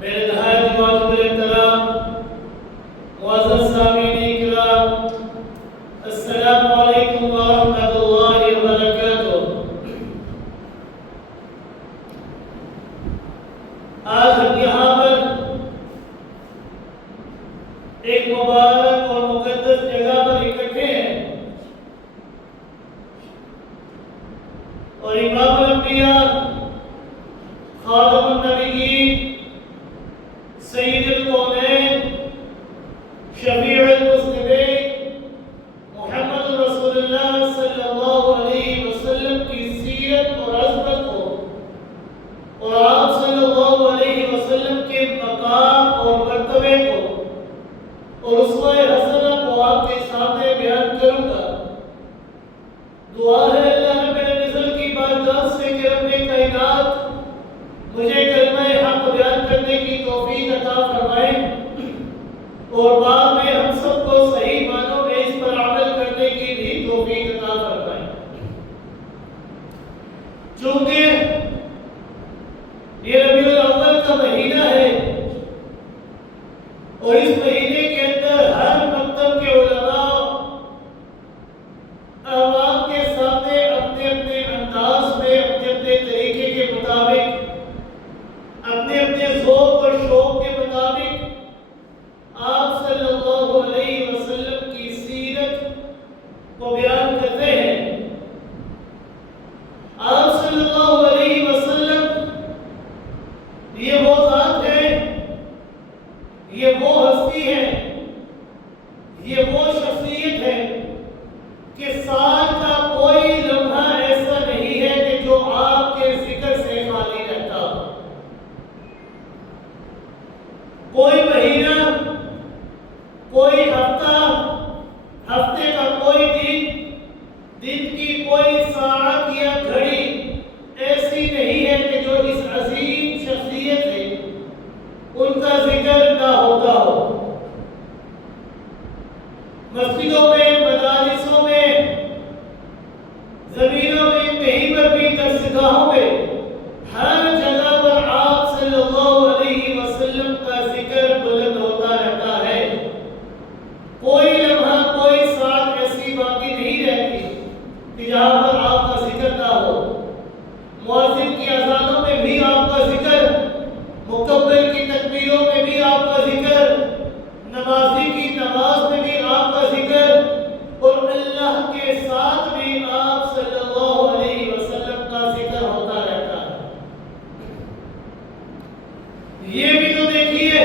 میرے نہایت معزز احترام معزز سامعین کرام، السلام علیکم ورحمۃ اللہ وبرکاتہ۔ آج ہم یہاں پر ایک مبارک اور مقدس جگہ پر اکٹھے ہیں اور امام الانبیاء، خاتم النبیین، سید الکونین، شفیع المذنبین، محمد رسول اللہ صلی اللہ علیہ وسلم کی سیرت اور عظمت کو اور آپ صلی اللہ علیہ وسلم کے مقام اور مرتبے کو اور اسوہ حسنہ کو آپ کے سامنے بیان کروں گا۔ دعا ہے اللہ رب العزت کی بارگاہ سے کہ رب کائنات مجھے کلمہ حق بیان کرنے کی توفیق عطا فرمائے اور بعد میں ہم سب کو صحیح معنوں میں اس پر عمل کرنے کی بھی توفیق عطا فرمائے۔ چونکہ یہ ربیع الاول کا مہینہ ہے اور اس مہینے کے اندر ہر مکتب کے علماء عوام کے سامنے اپنے اپنے انداز میں، اپنے اپنے طریقے کے مطابق، اپنے اپنے ذوق اور شوق کے مطابق آپ صلی اللہ علیہ وسلم کی سیرت کو بیان کرتے ہیں۔ آپ صلی اللہ علیہ وسلم یہ وہ ذات ہے، یہ وہ ہستی ہے، یہ وہ شخصیت ہے کہ سال کا کوئی لمحہ ایسا نہیں ہے کہ جو آپ کے ذکر سے خالی رہتا ہو۔ کوئی مہینہ، کوئی ہفتہ، ہفتے کا کوئی دن، دن کی کوئی ساعت یا گھڑی ایسی نہیں ہے کہ جو اس عظیم شخصیت سے ان کا ذکر نہ ہوتا ہو۔ مسجدوں میں، مدارسوں میں، زمینوں میں، کہیں پر بھی درسگاہوں میں، ہر جگہ پر آپ صلی اللہ علیہ وسلم کا ذکر بلند ہوتا رہتا ہے۔ کوئی لمحہ، کوئی ساتھ ایسی باقی نہیں رہتی کہ جہاں پر آپ کا ذکر نہ ہو۔ مؤذن کی اذانوں میں بھی آپ کا ذکر، مکبر کی تکبیروں میں بھی آپ کا ذکر، نمازی کی نماز میں بھی آپ کا ذکر، اور اللہ کے ساتھ بھی آپ صلی اللہ علیہ وسلم کا ذکر ہوتا رہتا ہے۔ یہ بھی تو دیکھیے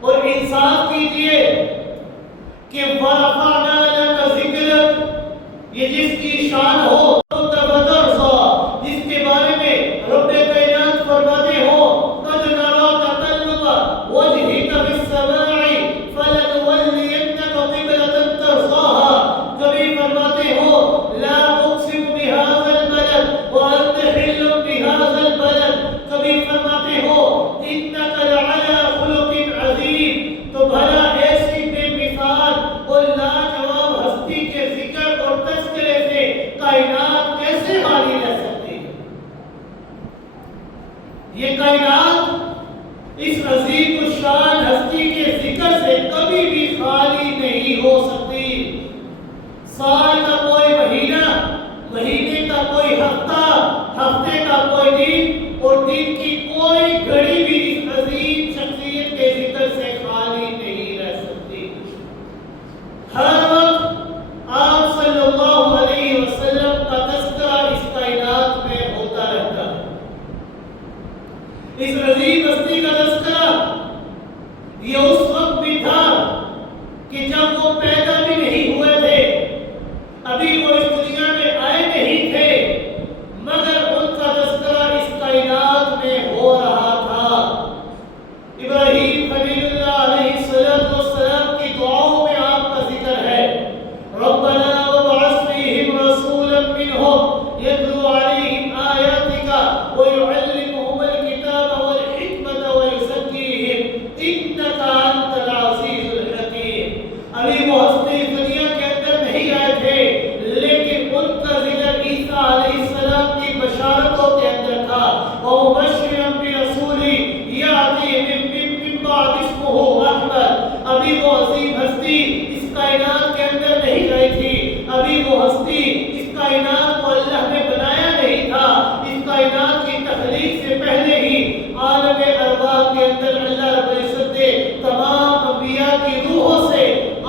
اور انصاف کیجیے کہ وَرَفَعْنَا لَكَ ذِكْرَكَ، یہ جس کی شان ہو، جس کے بارے میں رب کائنات فرماتے ہو قَدْ نَرَىٰ تَقَلُّبَ وَجْهِكَ فِي السَّمَاءِ فَلَنُوَلِّيَنَّكَ قِبْلَةً تَرْضَاهَا، کبھی فرماتے ہو لَا أُقْسِمُ بِهَٰذَا الْبَلَدِ وَأَنتَ حِلٌّ بِهَٰذَا الْبَلَدِ، کبھی فرماتے ہو إِنَّكَ لَعَلَىٰ خُلُقٍ عَظِيمٍ، تو بھلا ایسی بے مثال اور لاجواب ہستی کے ذکر اور تذکرے سے کائنات کیسے خالی رہ سکتی ہے؟ یہ کائنات اس عظیم الشان ہستی کے ذکر سے کبھی بھی خالی نہیں ہو سکتی۔ سال کا کوئی مہینہ، مہینے کا کوئی ہفتہ، ہفتے کا کوئی دن اور دن کی کوئی گھڑی بھی اس عظیم شخصیت کے ذکر سے خالی نہیں رہ سکتی۔ ہر وقت آپ صلی اللہ علیہ وسلم کا تذکرہ اس کائنات میں ہوتا رہتا ہے۔ اس عظیم ہستی کا تذکرہ یہ اس وقت بھی تھا کہ جب وہ پیدا بھی نہیں ہوئے تھے، ابھی وہ اس دنیا میں آئے نہیں تھے، مگر ان کا تذکرہ اس کائنات میں ہو رہا تھا۔ ابراہیم خلیل اللہ علیہ السلام کی دعاؤں میں آپ کا ذکر ہے، ربنا وابعث فیہم رسولا منہم یتلو علیہم آیاتک ویعلمہم الکتاب والحکمت ویزکیہم انک انت کائنات کے اندر نہیں گئی تھی، ابھی وہ ہستی اس کائنات کو اللہ نے بنایا نہیں تھا، اس کائنات کی تخلیق سے پہلے ہی عالم ارواح کے اندر اللہ رب العزت نے تمام انبیاء کی روحوں سے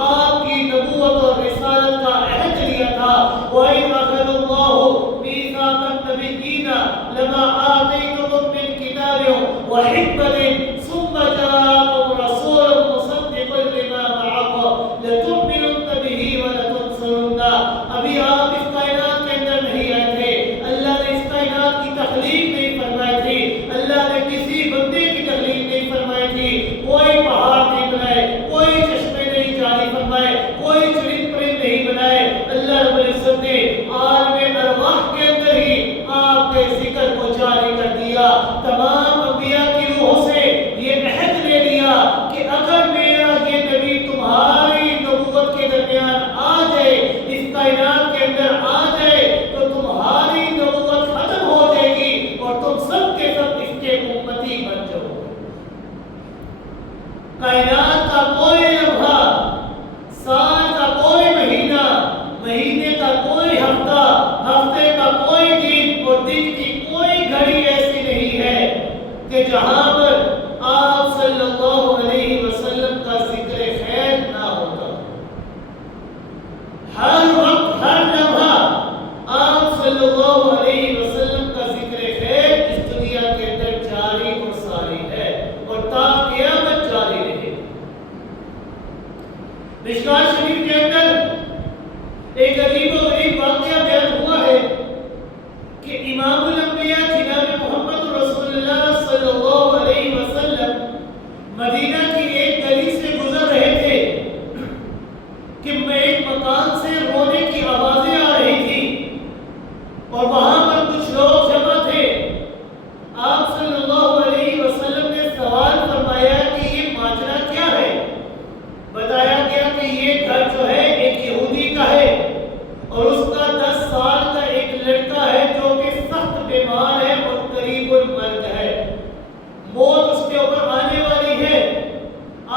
آپ کی نبوت اور رسالت کا عہد لیا تھا۔ وَإِذْ أَخَذَ اللَّهُ مِيثَاقَ النَّبِيِّينَ لَمَا آتَيْتُكُم مِّن كِتَابٍ وَحِكْمَةٍ ثُمَّ جَاءَكُمْ رَسُولٌ مُّصَدِّقٌ لِّمَا مَعَكُمْ لَتُؤْمِنُنَّ بِهِ وَلَتَنصُرُنَّهُ۔ ابھی آپ اس کائنات کے اندر نہیں آئے تھے، اللہ نے اس کائنات کی تخلیق نہیں فرمائی تھی، اللہ نے کسی بندے کی تخلیق نہیں فرمائی تھی، کوئی پہاڑ نہیں بنائے، کوئی چشمے نہیں جاری فرمائے، کوئی چرند پرند نہیں بنائے، اللہ رب العزت نے عالم ارواح کے اندر ہی آپ کے ذکر کو جاری کر دیا۔ تمام انبیاء کی روحوں سے یہ عہد لے لیا کہ اگر میرا یہ نبی تمہاری نبوت کے درمیان آ جائے، اس کائنات کے اندر آ جائے، تو تمہاری نبوت ختم ہو جائے گی اور تم سب کے سب اس کے امتی بن جاؤ گے۔ کائنات کا کوئی لمحہ، سال کا کوئی مہینہ، مہینے کا کوئی ہفتہ، ہفتے کا کوئی دن اور دن کی کوئی گھڑی ایسی نہیں ہے کہ جہاں پر آپ صلی اللہ علیہ وسلم کا ذکر خیر نہ ہوتا۔ ہر وقت، ہر لمحہ آپ صلی اللہ علیہ وسلم کا ذکر خیر اس دنیا کے اندر جاری اور ساری ہے اور تا قیامت جاری رہے۔ مشکوٰۃ شریف کے اندر ایک عجیب و غریب واقعہ بیان ہوا ہے کہ امام الانبیاء جناب محمد رسول اللہ صلی اللہ علیہ وسلم مدینہ کی ایک گلی سے گزر رہے تھے کہ ایک مکان سے رونے کی آوازیں آ رہی تھی اور وہاں پر کچھ لوگ جمع تھے۔ آپ صلی اللہ علیہ وسلم نے سوال فرمایا کہ یہ ماجرا کیا ہے؟ بتایا گیا کہ یہ گھر جو ہے ایک یہودی کا ہے اور اس کا 10 سال کا ایک لڑکا ہے جو کہ سخت بیمار ہے اور قریب المرگ ہے، موت اس کے اوپر آنے والی ہے۔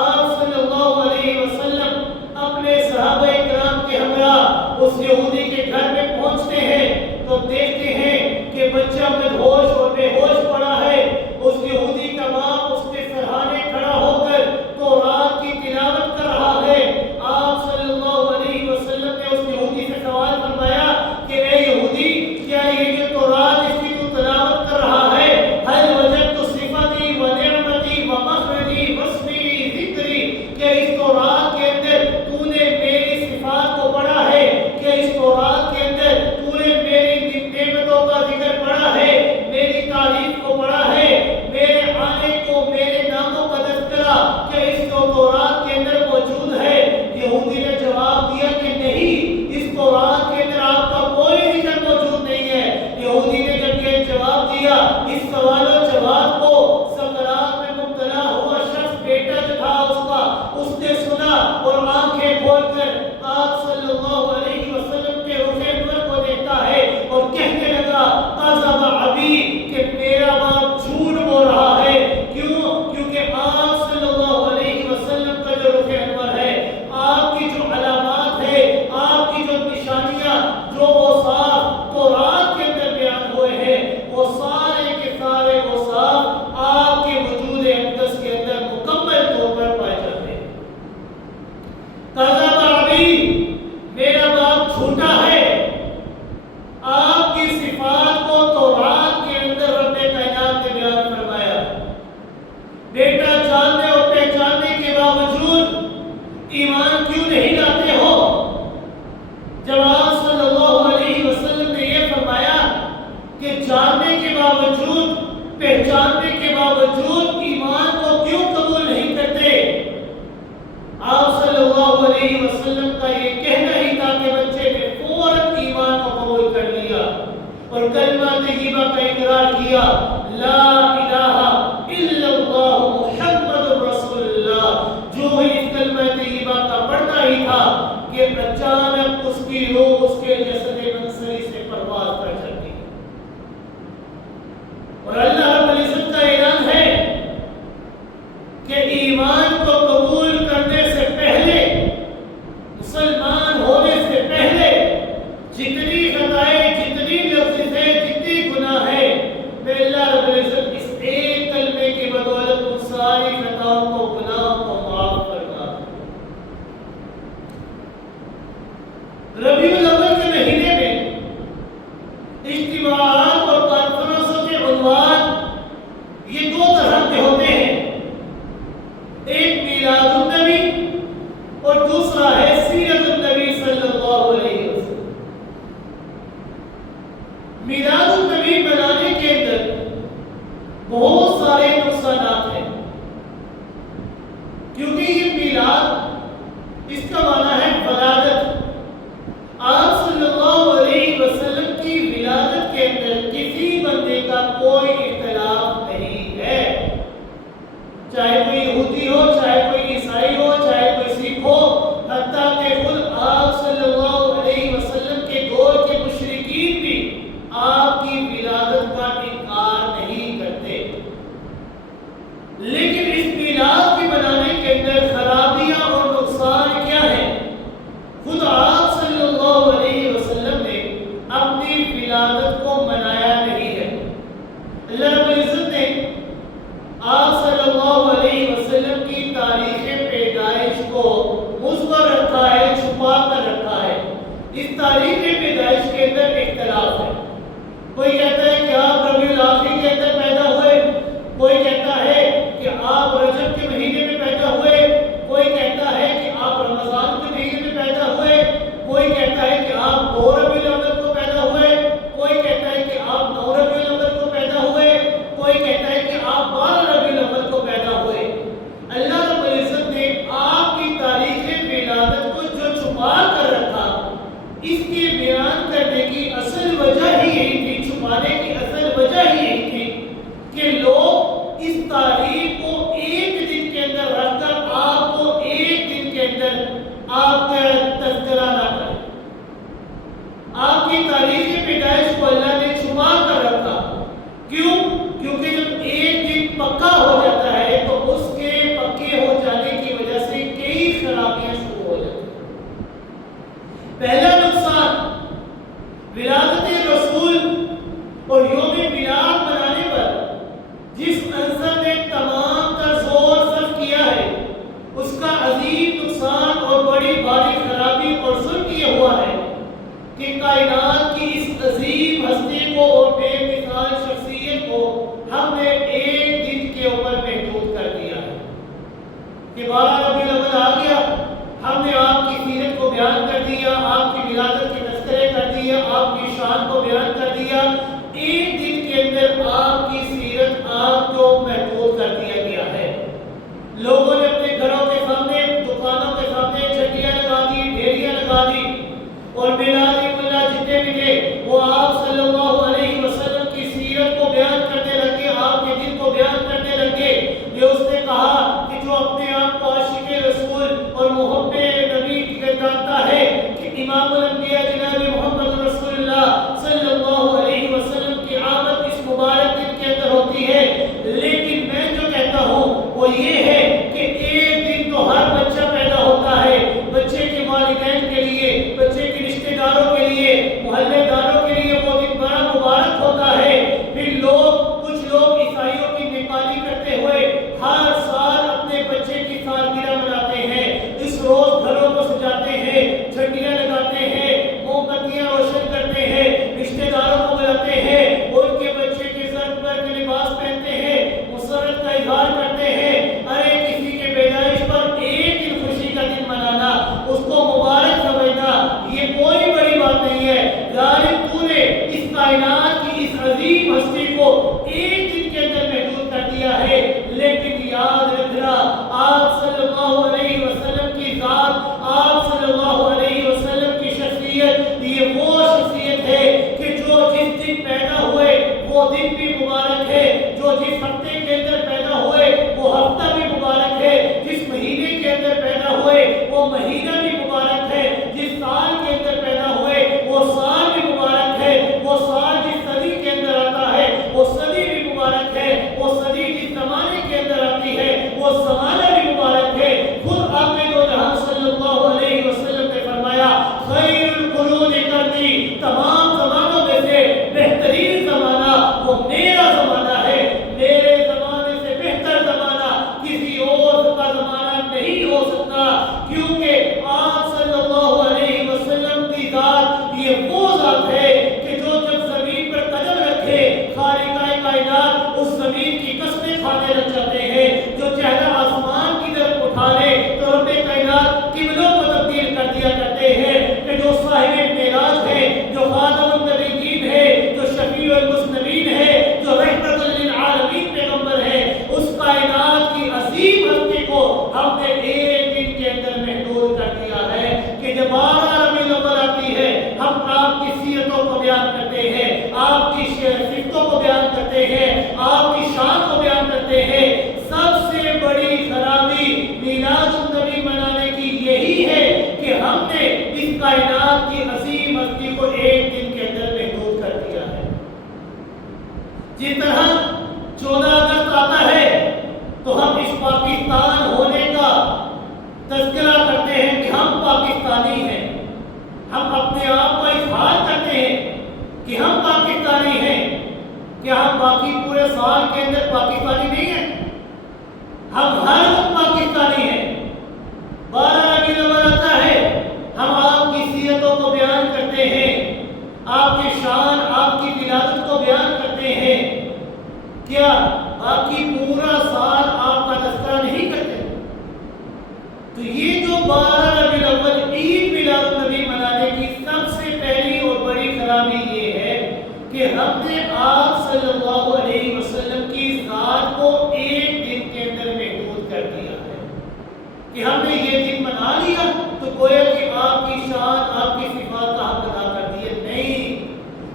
آپ صلی اللہ علیہ وسلم اپنے صحابہ کرام کے ہمراہ اس یہودی کے گھر میں پہنچتے ہیں تو دیکھتے ہیں کہ بچہ مدہوش اور بے ہوش پڑا ہے۔ اس یہودی کا باپ اس کے سرہانے کھڑا ہو کر تورات کی تلاوت کر رہا ہے۔ آپ صلی اللہ علیہ وسلم نے اس یہودی سے سوال فرمایا کہ اے یہودی، کیا یہ جو تورات اس کی تو تلاوت کر رہا ہے، ہل وجدت صفتی و نعمتی و مخرجی واسمی ذکری، کیا اس تورات کے اندر تو نے میری صفات کو پڑھا ہے؟ کیا اس تورات کے اندر تو نے میری نعمتوں کا ذکر پڑھا ہے، میری تعریف کو پڑھا ہے، میرے آنے کو، میرے ناموں کا تذکرہ کیا اس تورات کے اندر موجود ہے؟ یہودی نے جواب دیا کہ نہیں، اس تورات کے اندر آپ کا کوئی ذکر موجود نہیں ہے۔ یہودی نے جب یہ جواب دیا، اس سوال و جواب کو سکرات میں مبتلا ہوا شخص بیٹا جو تھا اس نے سنا اور آنکھیں کھول کر آپ صلی اللہ علیہ وسلم کے رخ انور کو دیکھتا ہے اور کہنے لگا قذب ابی، کہ میرا باپ جھوٹ بول رہا ہے۔ کیوں؟ کیونکہ آپ صلی اللہ علیہ وسلم کا جو رخ انور ہے، آپ کی جو علامات ہے، آپ کی جو نشانیاں، جو اوصاف تورات کے اندر بیان ہوئے ہیں، وہ سارے کے سارے اوصاف آپ کے وجود اقدس کے اندر مکمل طور پر پائے جاتے ہیں۔ قذب ابی، میرا باپ جھوٹا ہے۔ آپ کی صفات کو تورات کے اندر رب کائنات نے بیان فرمایا۔ بیٹا جاننے اور پہچاننے کے باوجود ایمان کیوں نہیں لاتے ہو؟ جب آپ صلی اللہ علیہ وسلم نے یہ فرمایا کہ جاننے کے باوجود، پہچاننے کے باوجود ایمان کو کیوں قبول نہیں کرتے، آپ صلی اللہ علیہ وسلم کا یہ کہنا ہی تھا کہ بچے نے فوراً ایمان کو قبول کر لیا اور کلمہ طیبہ کا اقرار کیا، لا الہ الا اللہ محمد رسول اللہ۔ جو ہی اس کلمہ طیبہ کا پڑھتا ہی تھا کہ اچانک اس کی روح اس کے جسد منصری سے پرواز کر جاتی اور اللہ رب العزت کا اعلان ہے کہ ایمان کو قبول کرنے سے پہلے چاہے کوئی یہودی ہو، چاہے کوئی عیسائی ہو، چاہے کوئی سکھ ہو، حتیٰ کہ خود آپ صلی اللہ علیہ وسلم کے دور کے مشرکین بھی آپ کی ولادت کا انکار نہیں کرتے۔ لیکن اس میلاد کے منانے کے اندر خرابیاں اور نقصان کیا ہے؟ خود آپ صلی اللہ علیہ وسلم نے اپنی ولادت کو منایا نہیں ہے۔ اللہ رب العزت نے آپ صلی اللہ علیہ وسلم کی تاریخ پیدائش کو مصور رکھا ہے، چھپا کر رکھا ہے۔ اس تاریخ پیدائش کے اندر اختلاف ہے۔ کوئی کہتا ہے کہ آپ ربیع الاخر کے اندر پیدا ہوئے، کوئی کہتا ہے کہ آپ رجب کے مہینے میں پیدا ہوئے، کوئی کہتا ہے کہ آپ رمضان کے مہینے میں پیدا ہوئے، کوئی کہتا ہے کہ آپ 2 ربیع الاول کو پیدا ہوئے، کوئی کہتا ہے کہ آپ 9 ربیع الاول کو پیدا ہوئے، کوئی کہتا ہے کہ آپ 12 ربیع الاول کو پیدا ہوئے۔ اللہ رب العزت نے آپ کی تاریخ ولادت کو جو چھپا کر رکھا، اس کے بیان کرنے کی اصل وجہ ہی یہی تھی، چھپانے کی اصل وجہ ہی یہی تھی کہ لوگ اس تاریخ کو ایک دن کے اندر رکھ کر آپ کو ایک دن کے اندر آپ کا تذکرہ نہ کریں۔ آپ کی تاریخ پیدائش کو اللہ نے چھپا کر رکھا۔ کیوں؟ کیونکہ جب ایک دن پکا ہو جاتا ہے تو اس کے پکے ہو جانے کی وجہ سے کئی خرابیاں شروع ہو جاتی ہیں۔ پہلا نقصان، ولادت رسول اور یوم میلاد منانے پر جس عنصر نے تمام تر زور صرف کیا ہے، اس کا عظیم نقصان اور بڑی بھاری خرابی اور ظلم یہ ہوا ہے کہ کائنات کی اس عظیم ہستی کو اور بے مثال شخصیت کو ہم نے ایک دن کے اوپر محدود کر دیا ہے کہ 12 ربیع الاول آ گیا، ہم نے آپ کی سیرت کو بیان کر دیا، آپ کی ولادت کے تذکرے کر دیا، آپ کی شان کو بیان کر دیا۔ ایک دن کے اندر آپ کی سیرت آپ کو محدود کر دیا گیا ہے۔ لوگوں نے اپنے گھروں کے سامنے، دکانوں کے سامنے جھنڈیاں لگا دی، ڈھیریاں لگا دی، اور میلادی ملا جتنے بھی تھے وہ آپ صلی اللہ علیہ وسلم کی سیرت کو بیان کرنے لگے، آپ کے دن کو بیان کرنے لگے۔ یہ اس نے کہا کہ جو اپنے آپ کو عاشق رسول اور محب نبی جانتا ہے کہ امام الانبیاء جناب محمد رسول اللہ صلی اللہ علیہ وسلم کی آمد اس مبارک دن کے اندر ہوتی ہے، لیکن میں جو کہتا ہوں وہ یہ ہے کہ ایک دن تو ہر بچہ پیدا ہوتا ہے، بچے کے والدین کے لیے، بچے کے رشتہ داروں کے لیے، محلے داروں کے لیے وہ دن بڑا مبارک ہوتا ہے۔ پھر کچھ لوگ عیسائیوں کی نکالی کرتے ہوئے ہر سال اپنے بچے کی سالگرہ مناتے ہیں، اس روز گھروں کو سجاتے ہیں، جھنڈیاں لگاتے ہیں، موم بتیاں روشن کرتے ہیں، رشتہ داروں کو بلاتے ہیں، ان کے بچے کے سر پر کے لباس پہنتے ہیں، مسرت کا اظہار کرتے ہیں۔ ارے کسی کے پیدائش پر ایک دن خوشی کا دن منانا، اس کو مبارک سمجھنا، یہ کوئی بڑی بات نہیں ہے۔ ظالم تو نے اس کائنات کی اس عظیم ہستی کو ایک دن کے اندر محدود کر دیا ہے، لیکن یاد رکھنا آپ صلی اللہ علیہ وسلم کی ذات، آپ صلی اللہ علیہ وسلم کی شخصیت، یہ وہ شخصیت ہے کہ جو جس دن پیدا ہوئے وہ دن بھی مبارک ہے، جو جس ہفتے کے اندر پیدا ہوئے وہ ہفتہ بھی مبارک ہے، جس مہینے کے اندر پیدا ہوئے وہ مہینہ بھی مبارک ہے، جس سال کے اندر پیدا ہوئے وہ سال بھی مبارک ہے، وہ سال جس صدی کے اندر آتا ہے وہ صدی بھی مبارک ہے، وہ صدی جس زمانے کے اندر آتی ہے وہ زمانہ بھی مبارک ہے۔ خود آپ نے دو جہاں صلی اللہ علیہ وسلم نے فرمایا خیر القرون قرنی، تمام زمانوں میں سے بہترین زمانہ وہ میرا زمانہ ہے، میرے زمانے سے بہتر زمانہ کسی اور کا زمانہ نہیں ہو سکتا، کیونکہ آپ صلی اللہ علیہ وسلم کی ذات یہ وہ ذات ہے کہ جو جب زمین پر قدم رکھے خالقہ کائنات اس زمین کی قسمیں کھانے لگ جاتے ہیں، جو چہرہ آسمان میلاد النبی منانے کی یہی ہے کہ ہم نے اس کائنات کی عظیم ہستی کو ایک دن کے اندر محدود کر دیا ہے۔ جس طرح 14 اگست آتا ہے تو ہم اس پاکستان ہونے کا تذکرہ کرتے ہیں کہ ہم پاکستانی ہیں، ہم اپنے آپ کو اظہار کرتے ہیں کہ ہم پاکستانی ہیں۔ کیا ہم باقی پورے سال کے اندر پاکستانی نہیں ہیں؟ ہم ہر وقت پاکستانی ہیں۔ 12 ربیع الاول آتا ہے، ہم آپ کی سیرتوں کو بیان کرتے ہیں، آپ کی شان، آپ کی ولادت کو بیان کرتے ہیں۔ کیا باقی پورا سال آپ کا تذکرہ نہیں کرتے؟ تو یہ جو 12 ربیع الاول عید میلاد النبی منانے کی سب سے پہلی اور بڑی خرابی یہ ہے کہ ہم نے آپ صلی اللہ علیہ وسلم کی ذات کو ایک دن کے اندر محدود کر دیا ہے کہ ہم نے یہ دن منا لیا تو گویا کہ آپ کی شان، آپ کی صفات کا حق ادا کر دیے۔ نہیں،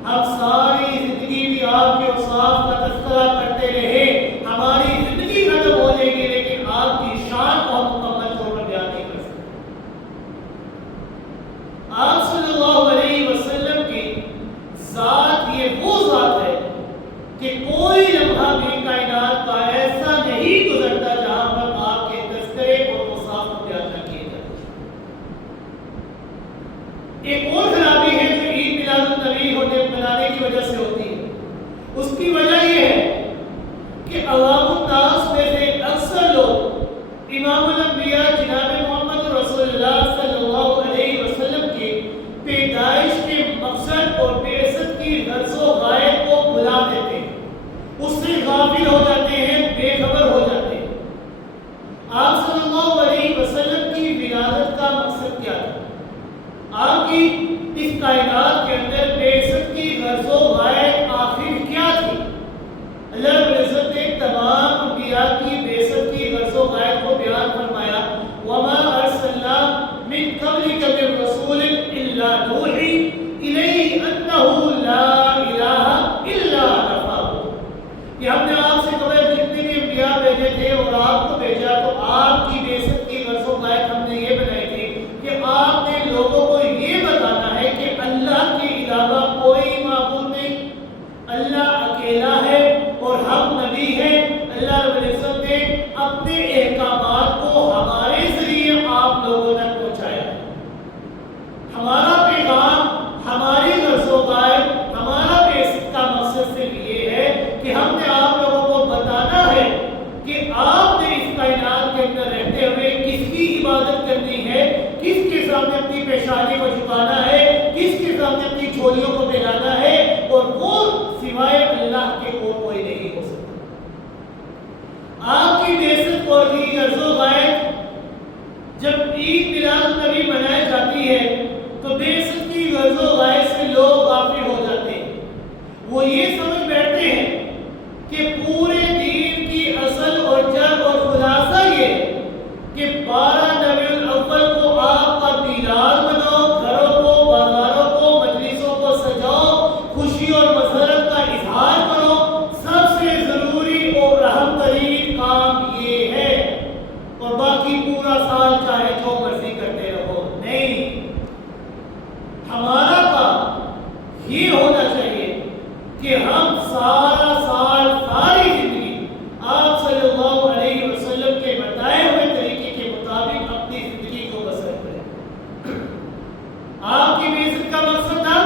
ہم ساری زندگی بھی آپ کے اوصاف کا تذکرہ کرتے رہے، ہماری زندگی ختم ہو جائے گی لیکن آپ کی شان کو ہم مکمل طور پر بیان نہیں کر سکتے۔ آپ صلی اللہ علیہ وسلم کی ذات یہ وہ ذات ہے کہ کوئی لمحہ بھی کائنات کا ایسا نہیں گزرتا جہاں پر آپ کے تذکرے اور اوصاف کو بیان نہ کیے جائے۔ ایک اور خرابی ہے جو عید میلاد النبی ہونے منانے کی وجہ سے ہوتی ہے، اس کی وجہ یہ ہے کہ عوام الناس میں سے اکثر لوگ امام الانبیاء جناب محمد رسول اللہ صلی اللہ علیہ وسلم کی پیدائش کے مقصد اور بعثت کی غرض و غایت کو بھلا دیتے ہیں، اس سے غافل ہو جاتے ہیں، بے خبر ہو جاتے ہیں۔ آپ صلی اللہ علیہ وسلم کی ولادت کا مقصد کیا تھا؟ آپ کی اس کائنات کے اندر بعثت کی غرض و غایت آخر کیا تھی؟ اللہ رب العزت نے تمام انبیاء کی بعثت کی غرض و غایت کو بیان فرمایا، وَمَا أَرْسَلْنَا مِن قَبْلِكَ مِن رَّسُولٍ إِلَّا نُوحِي إِلَيْهِ أَنَّهُ لَا إِلَٰهَ إِلَّا أَنَا فَاعْبُدُونِ کہ ہم نے آپ سے قبل جتنے بھی انبیاء بھیجے تھے اور آپ کو بھیجا تو آپ کی بعثت کی غرض و غایت ہم نے یہ بنائی تھی کہ آپ نے لوگوں کو یہ بتانا ہے کہ اللہ کے علاوہ کوئی معبود نہیں، اللہ اکیلا ہے اور ہم نبی ہیں۔ اللہ رب العزت نے اپنے احکامات کو ہمارے ذریعے آپ لوگوں تک پہنچایا ہے۔ ہمارا پیغام، ہماری غرض و غایت، ہمارا بعثت کا مقصد صرف یہ ہے کہ ہم نے آپ لوگوں کو بتانا ہے کہ آپ نے اس کائنات کے اندر رہتے ہوئے کس کی عبادت کرنی ہے، کس کے سامنے اپنی پیشانی کو جھکانا ہے، کس کے سامنے اپنی جھولیوں کو پھیلانا ہے، اور وہ سوائے اللہ کے اور کوئی نہیں ہو سکتا۔ آپ کی بعثت اور کی غرض و غایت جب عید میلاد النبی منائی جاتی ہے تو بعثت کی غرض و غایت سے لوگ غافل ہو جاتے ہیں، وہ یہ سمجھ بیٹھتے ہیں کہ پورے دین کی اصل اور جڑ اور خلاصہ یہ کہ 12 ربیع الاول کو آپ کا میلاد مناؤ، گھروں کو، بازاروں کو، مجلسوں کو سجاؤ، خوشی اور مسرت کا اظہار کرو، سب سے ضروری اور اہم ترین کام یہ ہے، اور باقی پورا سال چاہے جو مرضی کرتے رہو۔ نہیں، ہمارا کام یہ ہونا چاہیے کہ ہم سارا سال، ساری زندگی آپ صلی اللہ علیہ وسلم کے بتائے ہوئے طریقے کے مطابق اپنی زندگی کو بسر کریں۔ آپ کی بعثت کا مقصد تھا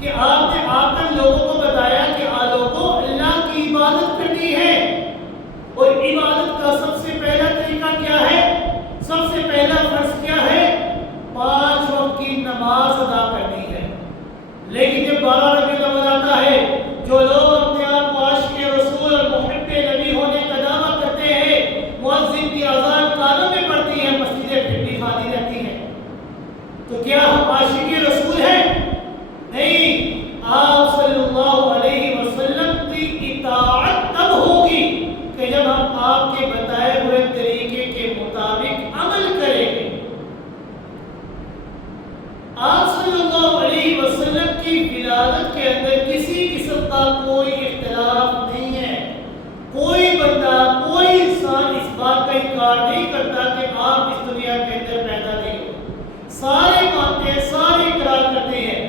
کہ آپ نے آ کر لوگوں کو بتایا کہ لوگوں اللہ کی عبادت کرنی ہے، اور عبادت کا سب سے پہلا طریقہ کیا ہے؟ سب سے پہلا فرض کیا ہے؟ 5 وقت کی نماز ادا کرنی ہے۔ لیکن جب 12 ربیع الاول آتا ہے، جو لوگ اپنے آپ کو عاشق رسول اور محب نبی ہونے کا دعویٰ کرتے ہیں، مؤذن کی اذان کانوں میں پڑتی ہے، مسجدیں پھر بھی خالی رہتی ہیں، تو کیا ہم عاشق رسول ہیں؟ نہیں، آپ صلی اللہ علیہ وسلم کی اطاعت تب ہوگی کہ جب ہم آپ کے بتائے ہوئے طریقے کے مطابق عمل کریں گے۔ آپ صلی اللہ علیہ وسلم کی ولادت کے اندر کسی قسم کا کوئی اختلاف نہیں ہے، کوئی بندہ، کوئی انسان اس بات کا انکار نہیں کرتا کہ آپ اس دنیا کے اندر پیدا نہیں ہوئے۔ سارے مانتے ہیں، سارے اقرار کرتے ہیں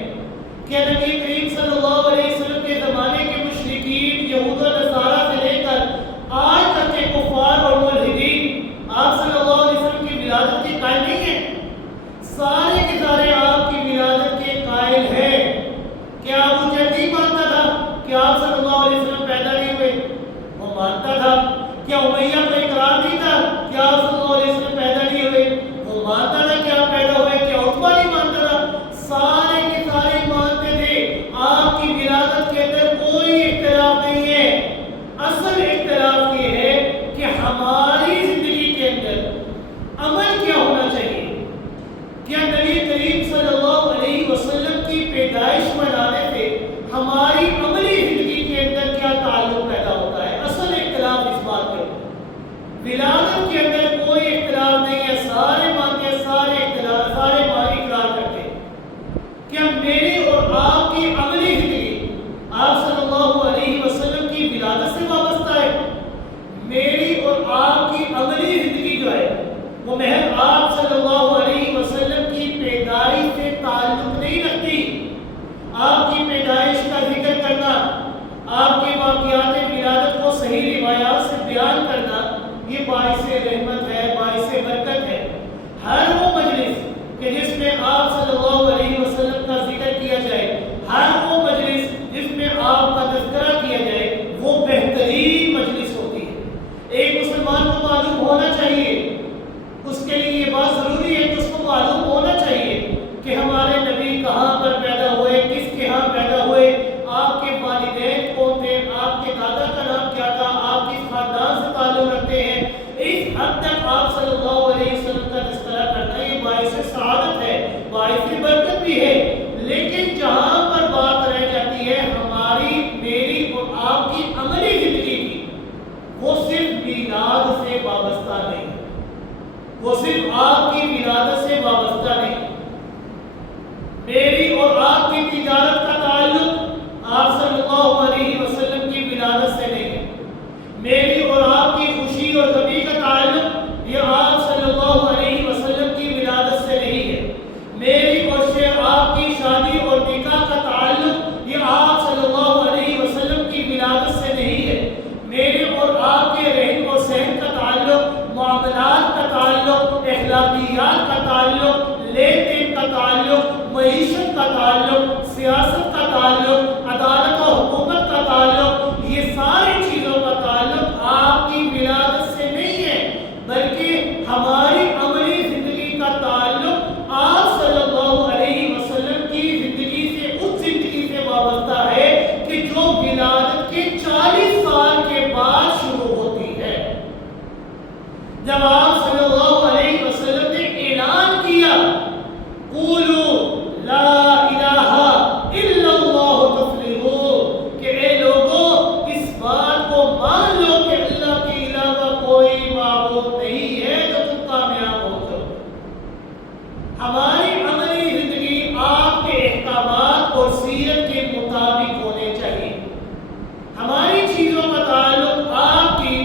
کہ نبی کریم صلی اللہ علیہ وسلم کے زمانے کے مشرکین، یہود و نصارہ سے لے کر آج تک کے کفار اور ملحدین آپ صلی اللہ علیہ وسلم کی ولادت کے قائل نہیں ہیں۔ سارے کے سارے آپ کی ولادت کے قائل ہیں۔ کیا ابو جہل نہیں مانتا تھا کہ آپ صلی اللہ علیہ وسلم پیدا نہیں ہوئے؟ وہ مانتا تھا۔ کیا امیہ کو اقرار نہیں تھا کہ آپ صلی اللہ علیہ وسلم پیدا نہیں ہوئے؟ وہ مانتا تھا کہ آپ پیدا ہوئے۔ کیا عتبہ نہیں مانتا تھا؟ سارے کے سارے مانتے تھے۔ آپ کی ولادت کے اندر کوئی اختلاف نہیں ہے۔ اصل اختلاف یہ ہے کہ ہماری زندگی کے اندر عمل کیا ہونا چاہیے۔ کیا نبی کریم صلی اللہ علیہ وسلم کی پیدائش منانے سے ہماری عملی زندگی کے اندر کیا تعلق پیدا ہوتا ہے؟ اصل اختلاف اس بات پر۔ ولادت کے اندر کوئی اختلاف نہیں ہے، سارے مانتے ہیں، سارے ماری اقرار کرتے ہیں۔ کیا میری اور آپ کی عملی زندگی آپ صلی اللہ علیہ وسلم کی ولادت سے وابستہ ہے؟ میری اور آپ کی عملی زندگی جو ہے وہ محض آپ صلی اللہ علیہ وسلم کی پیدائش سے تعلق نہیں رکھتی۔ آپ کی پیدائش کا ذکر کرنا، آپ کے واقعات ولادت کو صحیح روایات سے بیان کرنا، یہ باعث رحمت ہے، باعث برکت ہے۔ ہر وہ مجلس کہ جس میں آپ صلی اللہ علیہ وسلم کا ذکر کیا جائے، ہر وہ مجلس جس میں آپ کا تذکرہ کیا جائے، وہ بہترین مجلس ہوتی ہے۔ ایک مسلمان کو معلوم ہونا چاہیے، اس کے لیے یہ بات ضروری ہے کہ اس کو معلوم ہونا چاہیے کہ ہمارے نبی کہاں پر پیدا ہوئے، کس کے ہاں پیدا ہوئے، آپ کے والدین کون تھے، آپ کے دادا کا نام کیا تھا، آپ کس خاندان سے تعلق رکھتے ہیں۔ اس حد تک آپ صلی اللہ علیہ وسلم کا تذکرہ کرنا یہ باعث سعادت ہے، باعث برکت بھی ہے۔ لیکن جہاں پر بات رہ جاتی ہے ہماری، میری اور آپ کی عملی زندگی کی، وہ صرف میلاد سے وابستہ نہیں، وہ صرف آپ کی ولادت سے وابستہ نہیں۔ میری اور آپ کی تجارت کا تعلق آپ صلی اللہ علیہ وسلم کی ولادت سے نہیں ہے۔ میری اور آپ کی خوشی اور غمی کا تعلق یہ آپ صلی اللہ علیہ وسلم کی ولادت سے نہیں ہے۔ میری اور آپ کی شادی اور نکاح کا تعلق یہ آپ صلی اللہ علیہ وسلم کی ولادت سے نہیں ہے۔ میرے اور آپ کے رہن و سہن کا تعلق، معاملات کا تعلق، اخلاقیات کا تعلق، لین دین کا تعلق، معیشت کا تعلق، سیاست کا تعلق، عدالت و حکومت کا تعلق، یہ ساری چیزوں کا تعلق آپ کی ولادت سے نہیں ہے، بلکہ ہماری عملی زندگی کا تعلق آپ صلی اللہ علیہ وسلم کی زندگی سے، اس زندگی سے وابستہ ہے کہ جو ولادت کے 40 سال کے بعد شروع ہوتی ہے۔ جب آپ صلی اللہ علیہ وسلم نے اعلان کیا قولوا لا الہ الا اللہ تفلحوا، کہ اے لوگوں اس بات کو مان لو کہ اللہ کے علاوہ کوئی معبود نہیں ہے تو تم کامیاب ہو جاؤ۔ ہماری عملی زندگی آپ کے احکامات اور سیرت کے مطابق ہونے چاہیے۔ ہماری چیزوں کا تعلق آپ کی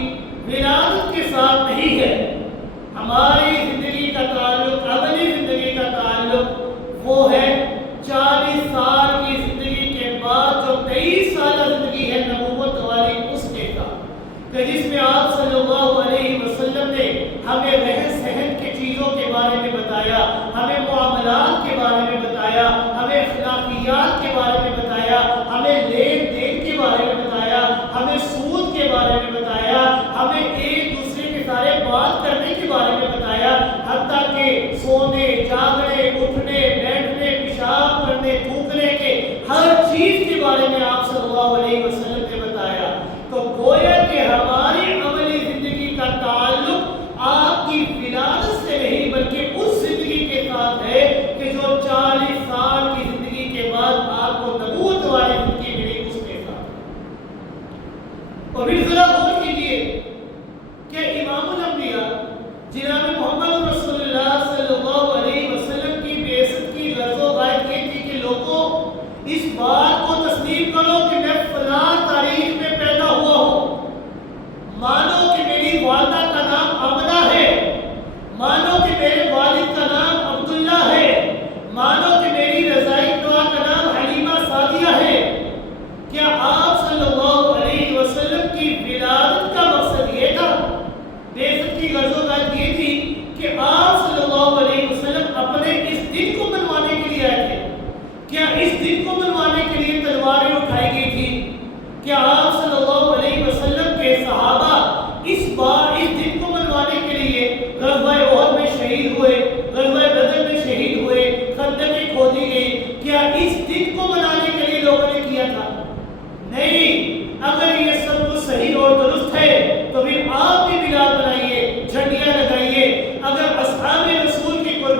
ولادت کے ساتھ نہیں ہے۔ ہماری زندگی کا تعلق، عملی زندگی کا تعلق وہ ہے 40 سال کی زندگی کے بعد جو 23 سالہ زندگی ہے نبوت والی، اس کے ساتھ کہ جس میں آپ صلی اللہ علیہ وسلم نے ہمیں رہن سہن کی چیزوں کے بارے میں بتایا، ہمیں معاملات کے بارے میں بتایا، ہمیں اخلاقیات کے بارے میں بتایا، ہمیں لین دین کے بارے میں بتایا، ہمیں سود کے بارے میں بتایا، ہمیں ایک دوسرے کے سارے بات کرنے کے بارے میں بتایا، حتیٰ کہ سونے، جاگنے، اٹھنے، بیٹھنے، پیشاب کرنے، تھوکنے کے ہر چیز کے بارے میں آپ صلی اللہ علیہ وسلم نے بتایا۔ تو گویا کہ ہماری عملی زندگی کا تعلق آپ کی ولادت سے نہیں بلکہ اس زندگی کے ساتھ ہے کہ جو 40 سال کی زندگی کے بعد آپ کو نبوت والی زندگی ملی، اس کے ساتھ۔ اور پھر ذرا غور کیجیے کہ امام الانبیاء جناب محمد رسول اللہ صلی اللہ علیہ وسلم کی بعثت کی غرض و غایت یہ تھی کہ لوگوں اس بات کو تسلیم کرو کہ میں فلاں تاریخ میں پیدا ہوا ہوں، مانو کہ میری والدہ کا نام آمنہ ہے،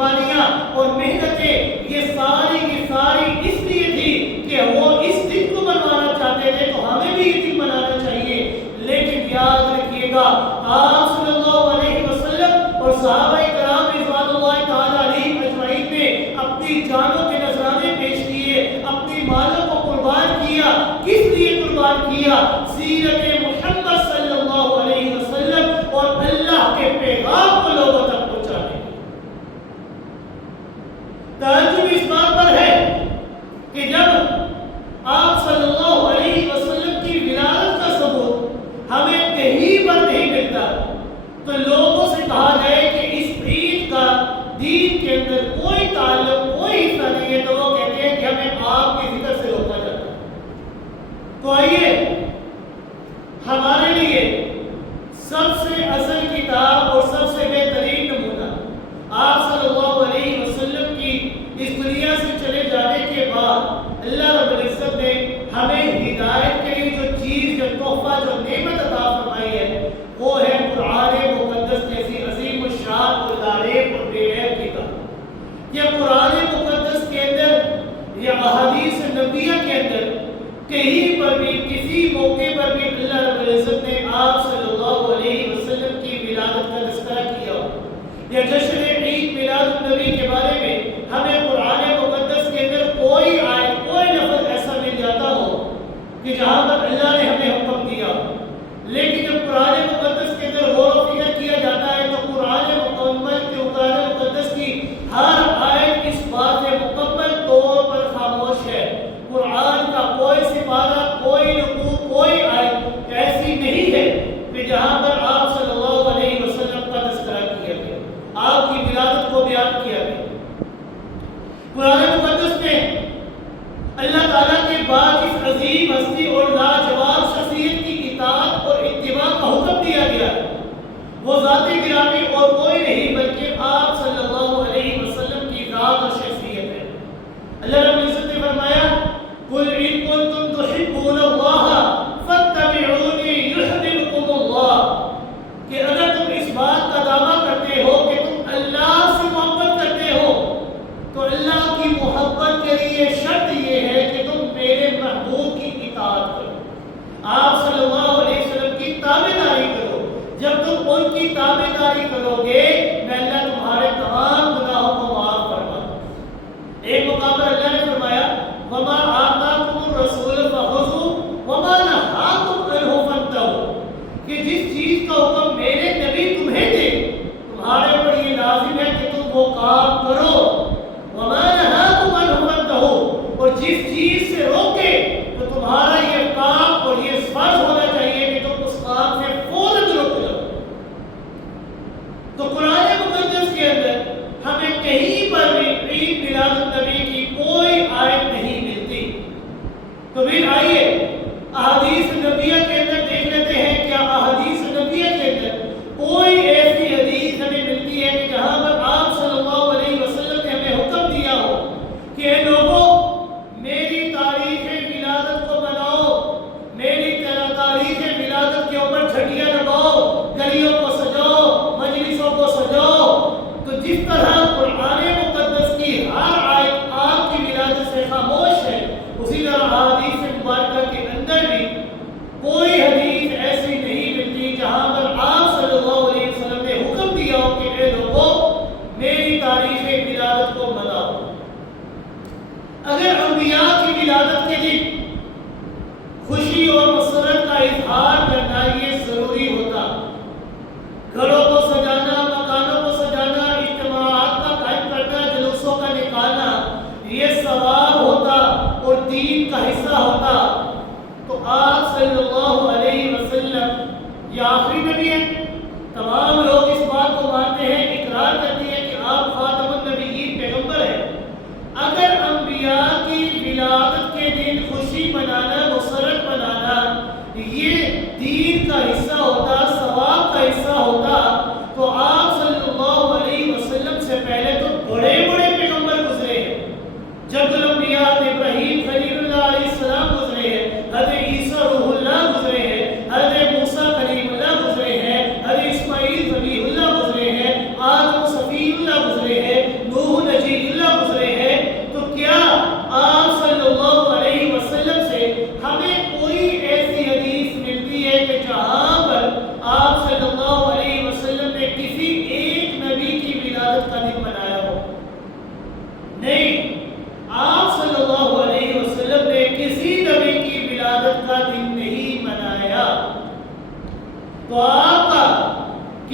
قربانیاں اور محنتیں یہ ساری اس لیے تھی کہ وہ اس دن کو منوانا چاہتے تھے، تو ہمیں بھی یہ دن منانا چاہیے۔ لیکن یاد رکھیے گا آپ صلی اللہ علیہ وسلم اور صحابہ کرام رضوان اللہ تعالیٰ علیہم اجمعین نے اپنی جانوں کے نذرانے پیش کیے، اپنی مالوں کو قربان کیا۔ کس لیے قربان کیا؟ سیرت محمد صلی اللہ علیہ وسلم اور اللہ کے پیغام کو لوگوں تک پہنچانے۔ تعجب اس بات پر ہے کہ جب آپ صلی اللہ علیہ وسلم کی ولادت کا ثبوت ہمیں کہیں پر نہیں ملتا، تو لوگوں سے کہا جائے کہ اس عید کا دین کے اندر کوئی تعلق، کوئی حصہ نہیں ہے، تو وہ کہتے ہیں کہ ہمیں آپ کی ذکر سے روکا جاتا ہے۔ تو آئیے ہمارے لیے سب سے اصل کتاب اور سب سے بہترین نمونہ آپ صلی اللہ علیہ وسلم کی اس دنیا سے چلے جانے کے بعد اللہ رب العزت نے ہمیں ہدایت کے لیے جو چیز، جو تحفہ، جو نعمت عطا فرمائی ہے، وہ ہے قرآن مقدس جیسی عظیم الشان اور لاریب اور بے عیب کتاب۔ یہ قرآن مقدس کے اندر یا احادیث نبویہ کے اندر کہیں پر بھی، کسی موقع پر بھی اللہ رب العزت نے آپ صلی اللہ علیہ وسلم کی ولادت کا تذکرہ کیا ہو، یا جشن عید میلاد النبی کے بارے میں ہمیں قرآن مقدس کے اندر کوئی آیت، کوئی لفظ ایسا مل جاتا ہو کہ جہاں پر اللہ نے ہمیں حکم دیا ہو۔ لیکن جب قرآن مقدس کے اندر غور و فکر کیا جاتا ہے تو قرآن مقدس کی ہر آیت اس بات سے مکمل طور پر خاموش ہے۔ قرآن کا کوئی سپارہ، کوئی رکوع، کوئی آیت ایسی نہیں ہے کہ جہاں پر آپ صلی اللہ علیہ وسلم کا تذکرہ کیا گیا، آپ کی ولادت کو بیان کیا گیا۔ قرآن مقدس میں اللہ تعالیٰ کے بعد اس عظیم ہستی اور لاجواب شخصیت کی اطاعت اور اتباع کا حکم دیا گیا ہے۔ وہ ذات گرامی اور کوئی نہیں بلکہ آپ صلی اللہ علیہ وسلم کی ذات اور شخصیت ہے۔ اللہ رب العزت نے فرمایا قُلْ إِن كُنتُمْ تُحِبُّونَ اللَّهَ فَاتَّبِعُونِي يُحْبِبْكُمُ اللَّهُ، کہ اگر تم اس بات کا دعویٰ کرتے ہو کہ تم اللہ سے محبت کرتے ہو تو اللہ کی محبت کے لیے شرط یہ ہے کہ تم میرے محبوب کی اطاعت کرو، آپ صلی اللہ علیہ وسلم کی تابعداری کرو۔ جب تم ان کی تابعداری کرو گے میں اللہ تمہارے تمام گناہوں کو معاف فرما دوں۔ ایک مقام پر اللہ نے فرمایا وَمَا آتَاكُمُ الرَّسُولُ فَخُذُوهُ وَمَا نَهَاكُمْ عَنْهُ فَانْتَهُوا، کہ جس چیز کا حکم میرے نبی تمہیں دے تمہارے اوپر یہ لازم ہے کہ تم وہ کام کرو، وَمَا نَهَاكُمْ عَنْهُ فَانْتَهُوا، اور جس چیز سے روکے تو تمہارا یہ کام اور یہ فرض ہونا چاہیے کہ تم اس کام سے فوراً رک جاؤ۔ تو قرآن مقدس کے اندر ہمیں کہیں پر بھی عید میلاد النبی کی کوئی آیت نہیں ملتی۔ تو پھر آئیے احادیث نبویہ کے اندر دیکھ لیتے ہیں، کیا احادیث نبویہ کے اندر کوئی ایسی حدیث ہمیں ملتی ہے کہ جہاں پر آپ صلی اللہ علیہ وسلم نے ہمیں حکم دیا ہو کہ اے لوگوں میری تاریخ ولادت کو مناؤ، میری تاریخ ولادت کے اوپر جھنڈیاں لگاؤ، گلیوں کو سجاؤ، مجلسوں کو سجاؤ،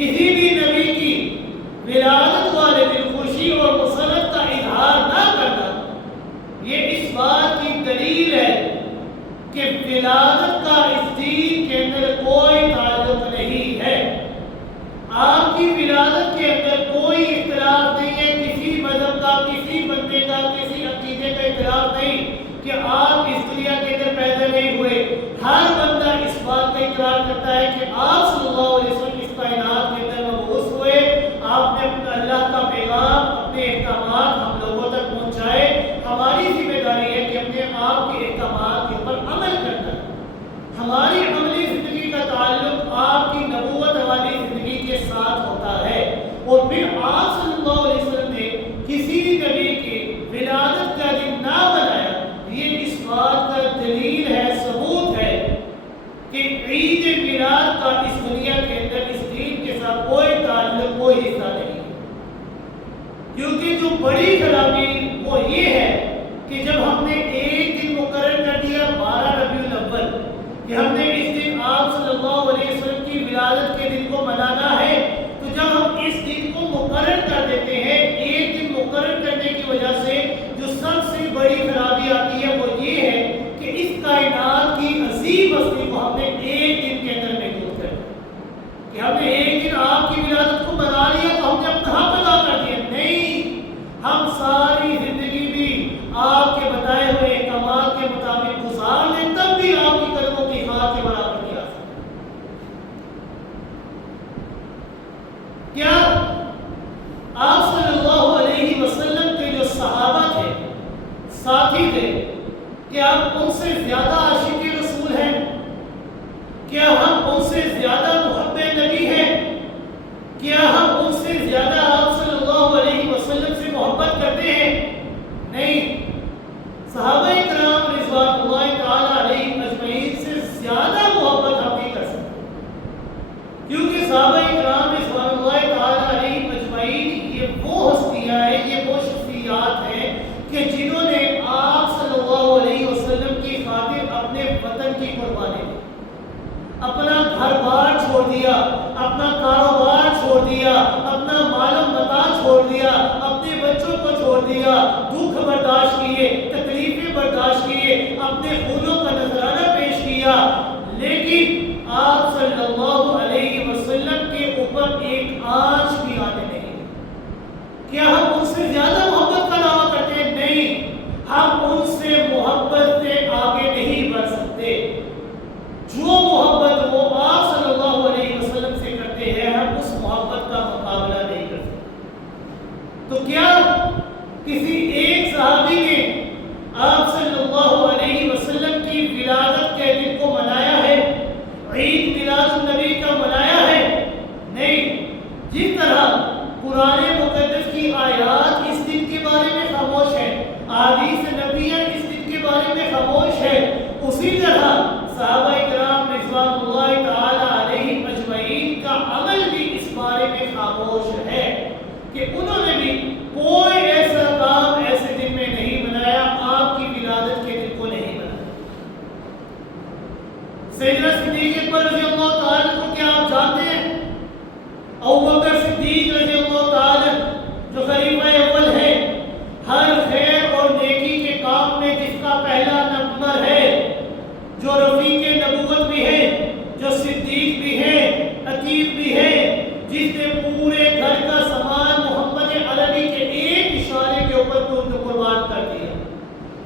کسی بھی نبی کی ولادت والے دن خوشی اور مسرت کا اظہار نہ کرنا، یہ اس بات کی دلیل ہے کہ ولادت کا اس دین کے اندر کوئی تعلق نہیں ہے۔ آپ کی ولادت کے اندر کوئی اختلاف نہیں ہے، کسی مذہب کا، کسی بندے کا، کسی عقیدے کا اختلاف نہیں کہ آپ اس دنیا کے اندر پیدا نہیں ہوئے۔ ہر بندہ اس بات کا اقرار کرتا ہے کہ آپ صلی اللہ علیہ وسلم اس کائنات کے اندر مبعوث ہوئے، آپ نے اپنا اللہ کا پیغام، اپنے احکامات ہم لوگوں تک پہنچائے۔ ہماری ذمہ داری ہے کہ اپنے آپ کے احکامات کے اوپر عمل کرنا ہے۔ ہماری عملی زندگی کا تعلق آپ کی نبوت والی زندگی کے ساتھ ہوتا ہے، اور پھر آپ صلی اللہ علیہ وسلم نے کسی نبی کی ولادت کا دن نہ بنایا، یہ اس بات کا دلیل ہے، ثبوت ہے کہ عید میلاد کا اس دنیا کے اندر اس دین کے ساتھ کوئی تعلق، کوئی حصہ نہیں ہے۔ کیونکہ جو بڑی خرابی وہ یہ ہے کہ جب ہم نے ایک دن مقرر کر دیا 12 ربیع الاول کہ ہم نے اس دن آپ صلی اللہ علیہ وسلم کی ولادت کے دن کو منانا ہے، تو جب ہم اس دن کو مقرر کر دیتے ہیں، ایک دن مقرر کرنے کی وجہ سے جو سب سے بڑی خرابی آتی ہے وہ یہ ہے کہ اس کائنات کی عظیم ہستی کو ہم نے ایک دن کے اندر محدود کر دیا کہ ہم نے ایک دن آپ کی ولادت کو منا لیا تو ہم نے اپنا حق ادا کر دیا۔ نہیں، ہم ساری زندگی بھی آپ کے بتائے ہوئے احکامات کے مطابق گزار لیں، تب بھی آپ کی قدموں کی خاک کے برابر نہیں آ سکتے۔ کیا آپ صلی اللہ علیہ وسلم کے جو صحابہ تھے، ساتھی تھے، کیا ہم ان سے زیادہ عاشق رسول ہیں؟ کیا ہم ان سے زیادہ محب نبی ہیں؟ کیا ہم ان سے زیادہ آپ صلی اللہ علیہ وسلم سے محبت کرتے ہیں؟ نہیں۔ صحابہ کرام رضوان اللہ تعالی علیہم اجمعین سے زیادہ محبت ہم نہیں کر سکتے، کیونکہ صحابہ کرام رضوان اللہ تعالی علیہم اجمعین یہ وہ ہستیاں ہیں، یہ وہ شخصیات ہیں کہ جنہوں نے آپ صلی اللہ علیہ وسلم کی خاطر اپنے وطن کی قربانی دی، اپنا گھر بار چھوڑ دیا، اپنا کاروبار چھوڑ دیا، اپنا مال و متاع چھوڑ دیا، اپنے بچوں کو چھوڑ دیا، دکھ برداشت کیے، تکلیفیں برداشت کیے، اپنے خونوں کا نذرانہ پیش کیا، لیکن آپ صلی اللہ علیہ وسلم کے اوپر ایک آنچ بھی آنے نہیں۔ کیا ہم ان سے زیادہ محبت کا دعویٰ کرتے ہیں؟ نہیں، ہم ان سے محبت سے آگے نہیں بڑھ سکتے۔ جو محبت وہ آپ صلی اللہ علیہ وسلم سے کرتے ہیں، ہم اس محبت کا مقابلہ نہیں کر سکتے۔ تو کیا کسی ایک صحابی نے آپ صلی اللہ علیہ وسلم کی ولادت کے دن کو منایا ہے، عید میلاد النبی کا منایا ہے؟ نہیں۔ جس طرح قرآن مقدس کی آیات اس دن کے بارے میں خاموش ہے، احادیث نبویہ اس دن کے بارے میں خاموش ہے، اسی طرح صحابہ کرام رضوان اللہ تعالی علیہم اجمعین کا عمل بھی اس بارے میں خاموش ہے کہ انہوں نے بھی کوئی ایسا کام ایسے دن میں نہیں منایا، آپ کی ولادت کے دن کو نہیں منایا۔ سیدنا صدیق اکبر رضی اللہ تعالی کو کیا آپ جانتے ہیں؟ ابوبکر صدیق رضی اللہ تعالی جو خلیفہ اول ہے، ہر خیر اور نیکی کے کام میں جس کا پہلا نمبر ہے، جو رفیق نبوت بھی ہے، جو صدیق بھی ہے، عتیق بھی ہے، جس نے پورے گھر کا سامان محمد عربی کے ایک اشارے کے اوپر قربان کر دیا،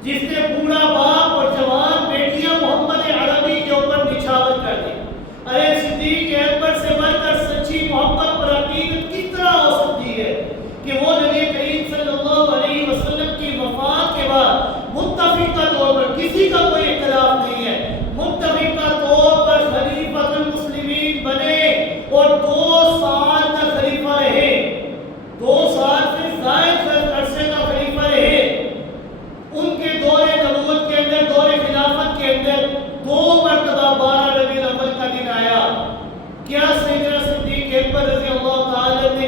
جس نے پورا باپ اور جوان بیٹیاں محمد عربی کے اوپر نچھاور کر دی۔ ارے صدیق اکبر سے بڑھ کر سچی محبت اور عقیدت کس طرح ہو سکتی ہے کہ وہ نبی کریم صلی اللہ علیہ وسلم کی وفات کے بعد متفقہ طور پر، کسی کا کوئی اختلاف نہیں ہے، متفقہ طور پر خلیفۃ المسلمین بنے اور 2 سال کا خلیفہ رہے، 2 سال سے زائد عرصے کا خلیفہ رہے۔ ان کے دور نبوت کے اندر، دور خلافت کے اندر 2 مرتبہ 12 ربیع الاول کا دن آیا۔ کیا سیدنا صدیق اکبر رضی اللہ تعالی نے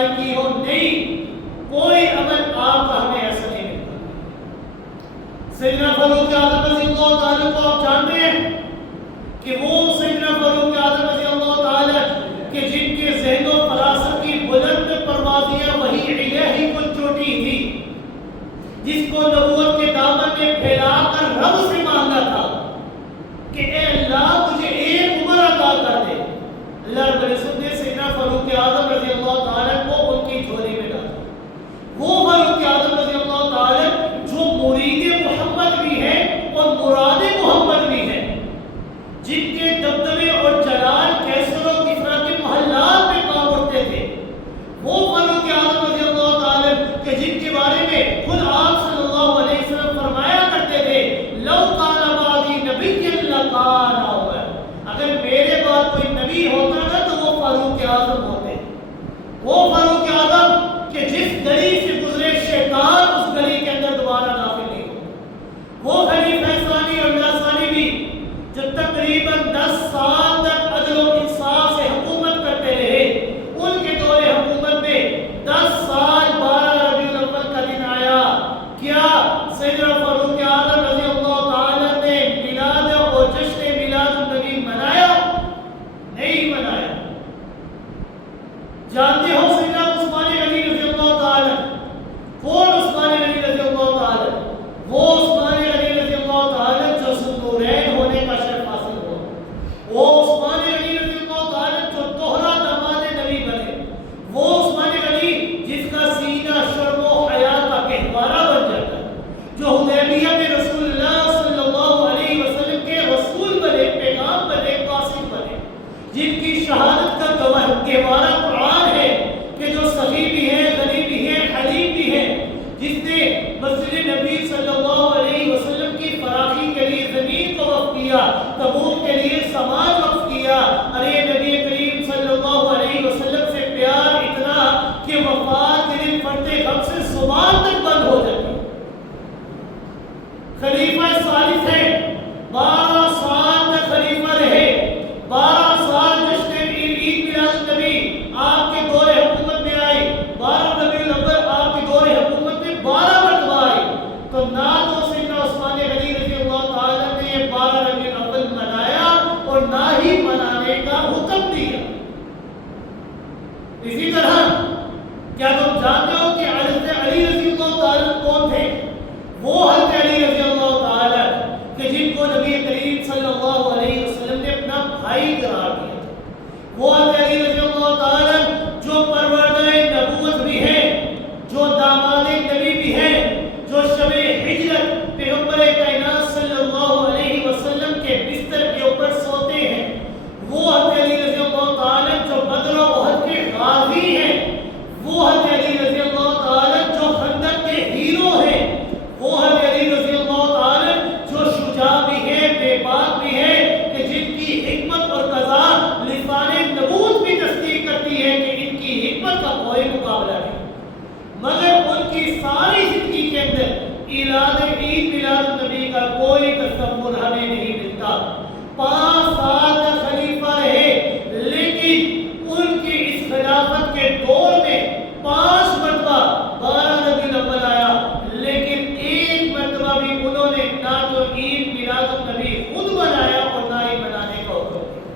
قائم کی ہو، نہیں، کوئی عمل آپ کا ہمیں ایسا نہیں ملتا۔ سیدنا فاروق اعظم رضی اللہ تعالیٰ کو آپ جانتے ہیں کہ وہ سیدنا فاروق اعظم رضی اللہ تعالیٰ کہ جن کے ذہن و فراست کی بلند پروازیاں وحی الہی کو چوٹی تھی، جس کو نبوت کے دامن میں پھیلا کر رب سے مانگا تھا کہ اے اللہ مجھے ایک عمر عطا کر دے، اللہ رب العزت نے سیدنا فاروق اعظم رضی اللہ تعالیٰ کو ان کی جھولی میں ڈالا۔ وہ فاروق اعظم رضی اللہ تعالیٰ جو مرید محمد بھی ہیں اور مراد محمد بھی ہیں، جن کے دبدبے اور جلال کیسر و کسرا کے محلات میں کام اٹھتے تھے، وہ فاروق اعظم رضی اللہ تعالیٰ کہ جن کے بارے میں خود آپ صلی اللہ علیہ وسلم فرمایا کرتے تھے لو کان بعدی نبی لکان عمر، اگر میرے بعد کوئی نبی ہوتا نا تو وہ فاروق اعظم ہوتے۔ وہ فاروق اعظم کہ جس گلی سے گزرے شیطان اس گلی کے اندر دوبارہ داخل نہیں ہوتا۔ وہ خلیفہ ثانی اور رضا ثانی بھی جو تقریباً 10 سال تک عدل و انصاف سے حکومت کرتے رہے، ان کے دور حکومت میں 10 سال 12 ربیع الاول کا دن آیا، کیا سیدنا فاروق اعظم رضی اللہ تعالیٰ نے میلاد اور جشن میلاد النبی منایا؟ نہیں منایا۔ جانتے ہو سیدنا عثمان غنی رضی اللہ تعالیٰ، کون عثمان غنی رضی اللہ تعالیٰ؟ وہ عثمان غنی رضی اللہ تعالیٰ جو ذوالنورین ہونے کا شرف حاصل ہوا، وہ عثمان غنی رضی اللہ تعالیٰ جو دوہرا داماد نبی بنے، وہ عثمان غنی جس کا سینہ شرم و حیا کا گہوارہ بن جاتا ہے، جو حدیبیہ میں رسول اللہ صلی اللہ علیہ وسلم کے رسول بنے، پیغام بنے، قاسم بنے، جن کی شہادت کا گہوارہ قرآن ہے، کہ جو سخی بھی ہے، غنی بھی ہے، حلیم بھی ہے، جس نے مسجد نبی صلی اللہ علیہ وسلم کی فراخی کے لیے زمین کو وقف کیا، تبوک کے لیے سامان وقف کیا۔ ارے نبی کریم صلی اللہ علیہ وسلم سے پیار اتنا کہ وفات کے دن پڑتے غم سے زبان تک بند ہو جاتی۔ خلیفہ ثالث ہے، 12 سال تک خلیفہ رہے، 12 سال جشن عید میلاد النبی آپ کے دور حکومت میں آئی، 12 ربیع الاول آپ کے دور حکومت میں 12 مرتبہ آئی، تو نہ تو سیدنا عثمان غنی رضی اللہ تعالیٰ نے یہ 12 ربیع الاول منایا اور نہ ہی منانے کا حکم دیا۔ اسی طرح کیا تم جانتے ہو کہ حضرت علی رضی اللہ تعالیٰ کون تھے؟ وہ حضرت علی رضی اللہ تعالیٰ کہ جن کو نبی کریم صلی اللہ علیہ وسلم نے اپنا بھائی قرار دیا تھا۔ وہ حضرت علی رضی اللہ تعالیٰ جو پروردہ نبوت بھی ہے، جو داماد نبی بھی ہے، جو شب ہجرت پیغمبر کائنات صلی اللہ علیہ وسلم کے بستر کے اوپر سوتے ہیں، وہ حضرت علی رضی اللہ تعالیٰ جو بدر و احد کے غازی ہیں، وہ حضرت علی رضی اللہ تعالیٰ جو خندق کے ہیرو ہیں، وہ حضرت علی رضی اللہ تعالیٰ جو شجاع بھی ہے، بے باک بھی ہے، کہ جن کی حکمت اور قضا لسان نبوت بھی تصدیق کرتی ہے کہ ان کی حکمت کا کوئی مقابلہ نہیں، مگر ان کی ساری زندگی کے اندر اعلان عید میلاد النبی کا کوئی تصور ہمیں نہیں ملتا۔ 5 سال تک خلیفہ رہے، لیکن ان کی اس خلافت کے دور میں 5 مرتبہ 12 ربیع الاول آیا، لیکن ایک مرتبہ بھی انہوں نے نہ تو عید میلاد النبی خود منایا اور نہ ہی منانے کا حکم دیا۔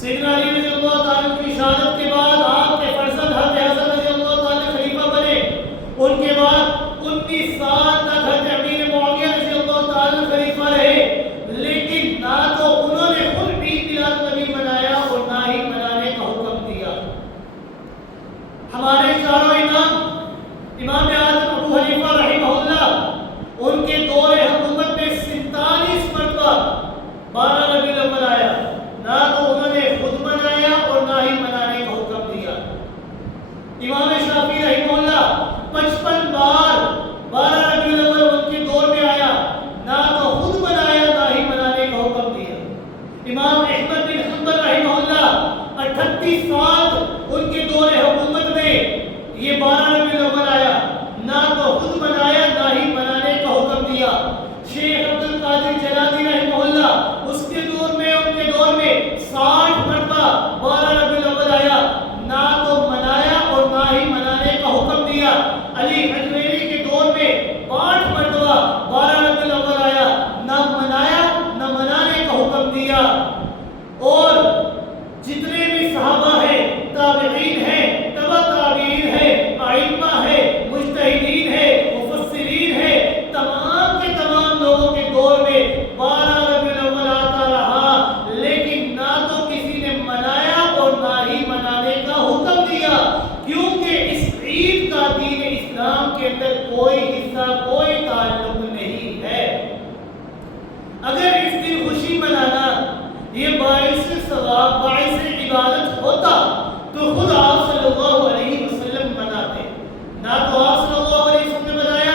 سیدنا علی رضی اللہ تعالیٰ کی شہادت کے بعد آپ کے فرزند حضرت حسن رضی اللہ تعالیٰ خلیفہ بنے، ان کے بعد 19 سال تک حضرت امیر معاویہ رضی اللہ تعالیٰ خلیفہ رہے، لیکن نہ تو انہوں نے خود عید میلاد النبی منایا اور نہ ہی منانے کا حکم دیا۔ ہمارے چاروں امام، امام اعظم ابو حنیفہ رحمہ اللہ، ان کے دور حکومت میں 47 مرتبہ 12 ربیع الاول آیا، نہ تو انہوں نے خود منایا اور نہ ہی منانے کا حکم دیا۔ امام شافعی رحمہ اللہ 55 بار 12 ربیع الاول ان کے دور میں آیا، نہ تو خود منایا نہ ہی منانے کا حکم دیا۔ امام احمد بن حنبل رحمہ اللہ 38 سال ان کے دور حکومت میں یہ 12 ربیع الاول آیا، نہ تو خود منایا نہ ہی منانے کا حکم دیا۔ شیخ عبد القادر جیلانی رحمہ اللہ اس کے دور میں ان کے دور میں 60 مرتبہ 12 ربیع الاول آیا، نہ تو دیا. علی حجویری کے دور میں 5 مرتبہ 12 ربیع الاول آیا، نہ منایا نہ منانے کا حکم دیا. اور جتنے بھی صحابہ ہیں، تابعین ہیں، تبع تابعین ہیں، ائمہ ہیں، مجتہدین ہیں، مفسرین ہیں، تمام کے تمام لوگوں کے دور میں 12 ربیع الاول آتا رہا، لیکن نہ تو کسی نے منایا اور نہ ہی منانے کا حکم دیا، کیونکہ اس عید کا دین اسلام کے اندر کوئی حصہ، کوئی تعلق نہیں ہے. اگر اس دن خوشی منانا یہ باعث ثواب، باعث عبادت ہوتا تو خود آپ صلی اللہ علیہ وسلم مناتے. نہ تو آپ صلی اللہ علیہ وسلم نے منایا،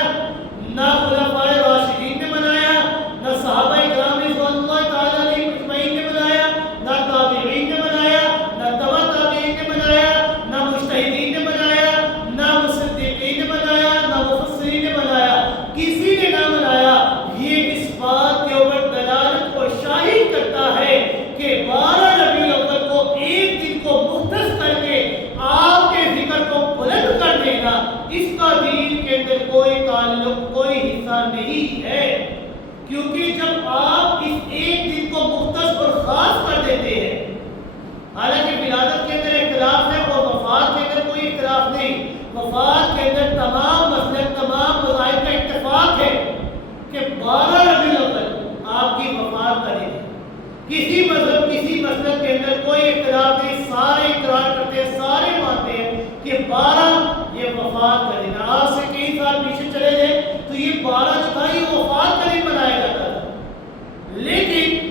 نہ خلفائے راشدین نے منایا، نہ صحابہ کرام رضوان اللہ تعالی علیہم اجمعین نے منایا، نہ تابعین نے منایا، نہ تبع تابعین نے منایا، نہ مجتہدین نے منایا، نہ مصدقین نے منایا، نہ مفسرین نے منایا، کسی نے نہ منایا. یہ اس بات کے اوپر دلالت اور شاہد کرتا ہے کہ 12 ربیع الاول کو ایک دن کو مختص کر کے آپ کے ذکر کو بلند کر دینا، اس کا دین کے اندر کوئی تعلق، کوئی حصہ نہیں ہے. کیونکہ جب آپ اس ایک دن کو مختص اور خاص کر دیتے ہیں، حالانکہ ولادت کے اندر اختلاف ہے اور وفات کے اندر کوئی اختلاف نہیں، وفات کے اندر تمام مسلک، تمام مذاہب کا اتفاق ہے کہ 12 ربیع الاول آپ کی وفات کا دن ہے. کسی مذہب، کسی مسلک کے اندر کوئی اختلاف نہیں، سارے اقرار کرتے ہیں، سارے مانتے ہیں کہ 12 یہ وفات کا دن. آج سے کئی سال پیچھے چلے جائیں تو یہ 12 جو تھا یہ وفات کا دن منایا جاتا تھا، لیکن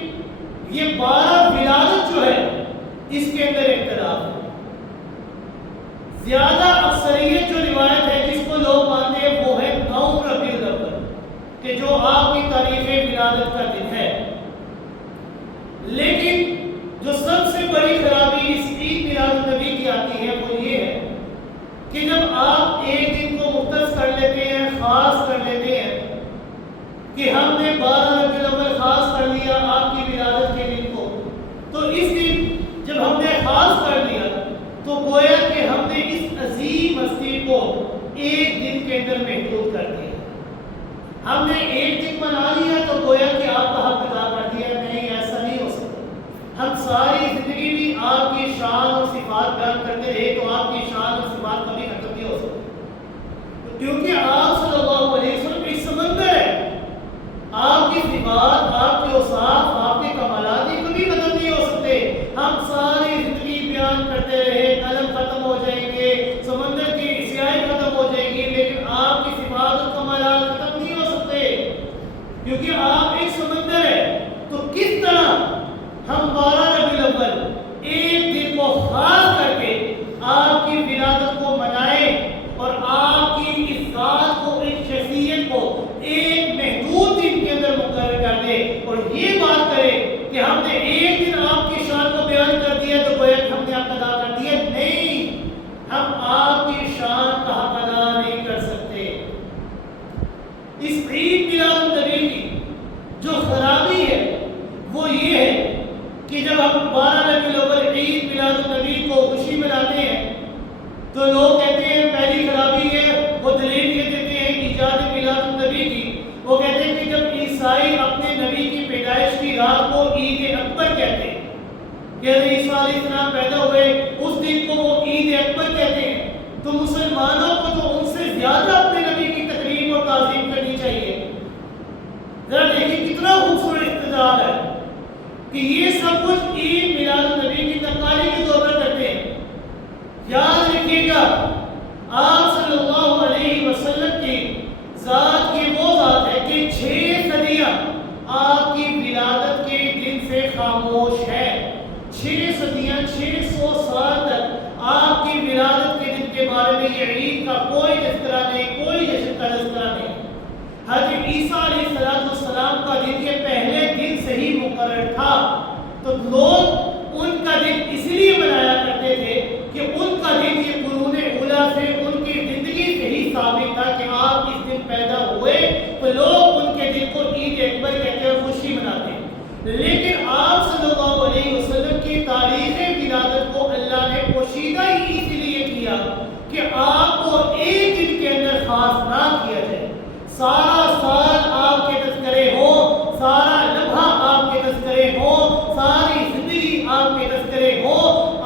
یہ 12 ولادت جو ہے اس کے اندر اختلاف ہے. زیادہ اکثریت جو روایت ہے جس کو لوگ مانتے ہیں وہ ہے 9 ربیع الاول، کہ جو آپ کی تاریخ ولادت کا دن ہے. لیکن جو سب سے بڑی خرابی اس عید میلاد النبی کی آتی ہے وہ یہ ہے کہ جب آپ ایک دن کو مختص کر لیتے ہیں، خاص کر لیتے ہیں کہ ہم نے 12 ربیع الاول خاص کر لیا آپ کی ولادت کے دن کو، تو اس دن جب ہم نے خاص کر لیا تو گویا کہ ہم نے اس عظیم ہستی کو ایک دن کے اندر محدود کر دیا. ہم نے ایک دن منا لیا تو گویا کہ آپ کا حق ادا کر دیا. نہیں، ایسا نہیں ہو سکتا. ہم ساری زندگی بھی آپ کی شان اور صفات بیان کرتے رہے تو آپ کی شان اور صفات کبھی ختم نہیں ہو سکتی، کیونکہ آپ صلی اللہ علیہ وسلم ایک سمندر ہے. آپ کی صفات، آپ کے اوصاف، آپ کے کمالات یہ کبھی ختم نہیں ہو سکتے. ہم ساری زندگی بیان کرتے رہے، قلم ختم ہو جائیں گے، سمندر کی سیاہی ختم ہو جائے گی، لیکن آپ کی صفات اور کمالات ختم نہیں ہو سکتے، کیونکہ آپ ایک سمندر ہے. تو کس طرح ہم 12 ربیع الاول ایک دن کو خاص کر کے آپ کی ولادت کو منائیں اور آپ کی اس ذات کو، اس شخصیت کو ایک محدود دن کے اندر مقرر کر دیں اور یہ بات کریں کہ ہم نے ایک دن آپ کی شان کو بیان کر دیا تو گویا کہ ہم نے حق ادا کر دیا. نہیں، ہم آپ کی شان کا حق ادا نہیں کر سکتے. اس عید میلاد النبی کی جو خرابی ہے وہ یہ ہے کہ جب ہم 12 ربیع الاول عید میلاد النبی کو خوشی مناتے ہیں تو لوگ کہتے ہیں، پہلی خرابی ہے وہ دلیل یہ دیتے ہیں ایجاد میلاد النبی کی. وہ کہتے ہیں کہ جب عیسائی اپنے نبی کی پیدائش کی رات کو عید اکبر کہتے ہیں کہ عیسیٰ علیہ السلام پیدا ہوئے، اس دن کو وہ عید اکبر کہتے ہیں، تو مسلمانوں کو تو ان سے زیادہ اپنے نبی کی تکریم اور تعظیم کرنی چاہیے. ذرا دیکھیں کتنا خوبصورت استدلال ہے کہ یہ سب کچھ عید میلاد النبی کی تقالی کے طور پر کرتے ہیں. یاد رکھیے گا آپ صلی اللہ علیہ وسلم کی ذات کی وہ ذات ہے کہ 6 صدیاں آپ کی ولادت کے دن سے خاموش ہے. 6 صدیاں، 600 سال تک آپ کی ولادت کے دن کے بارے میں یہ عید کا کوئی تذکرہ نہیں، کوئی جشن کا تذکرہ نہیں. حضرت عیسیٰ علیہ السلام کا دن کے پہلے دن سے ہی مقرر تھا، تو لوگ ان کا دن اس لیے منایا کرتے تھے کہ ان کا دن یہ قرون اولیٰ سے، ان کی زندگی سے ہی ثابت تھا کہ آپ اس دن پیدا ہوئے، تو لوگ ان کے دن کو عید اکبر کہتے ہیں، خوشی مناتے ہیں. لیکن آپ صلی اللہ علیہ وسلم کی تاریخ ولادت کو اللہ نے پوشیدہ ہی اس لیے کیا کہ آپ کو ایک دن سارا سال آپ کے تذکرے ہو، سارا لمحہ آپ کے تذکرے ہو، ساری زندگی آپ کے تذکرے ہو۔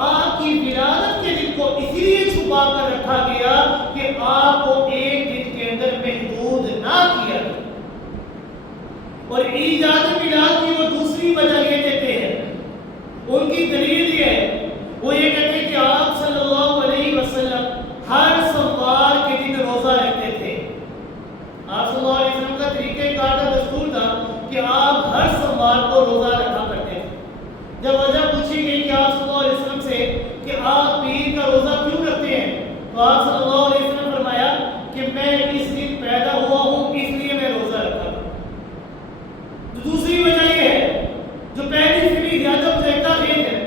آپ کی ولادت کے دن کو اسی لیے چھپا کر رکھا گیا کہ آپ کو ایک دن کے اندر محدود نہ کیا گیا۔ اور ایجاد میلاد کی وہ دوسری وجہ یہ دیتے ہیں، ان کی دلیل یہ ہے، وہ یہ کہتے ہیں کہ آپ صلی اللہ علیہ وسلم ہر سوموار کے دن روزہ رکھتے تھے۔ آپ صلی اللہ علیہ وسلم کا طریقہ کار کا دستور تھا کہ آپ ہر سوموار کو روزہ رکھا کرتے تھے۔ جب وجہ پوچھی گئی کہ آپ صلی اللہ علیہ وسلم سے کہ آپ پیر کا روزہ کیوں رکھتے ہیں، تو آپ صلی اللہ علیہ وسلم نے فرمایا کہ میں اس دن پیدا ہوا ہوں اس لیے میں روزہ رکھا ہوں۔ دوسری وجہ یہ ہے جو پہلی سے بھی زیادہ مذہبہ خیز ہے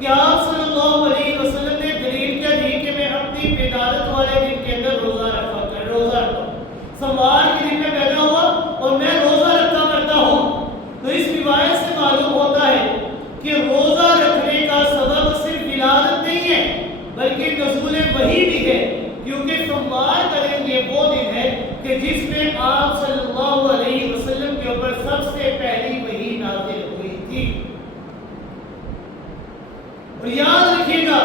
کہ آپ صلی اللہ علیہ وسلم نے دلیل کیا دی کہ میں اپنی ولادت والے دن کے اندر روزہ رکھا سوموار کے دن میں پیدا ہوا اور میں روزہ رکھا کرتا ہوں۔ تو اس روایت سے معلوم ہوتا ہے کہ روزہ رکھنے کا سبب صرف ولادت نہیں ہے بلکہ نزول وحی بھی ہے، کیونکہ سوموار کا دن یہ وہ دن ہے کہ جس میں آپ صلی اللہ علیہ وسلم کے اوپر سب سے پہلی وحی نازل ہوئی تھی۔ اور یاد رکھیے گا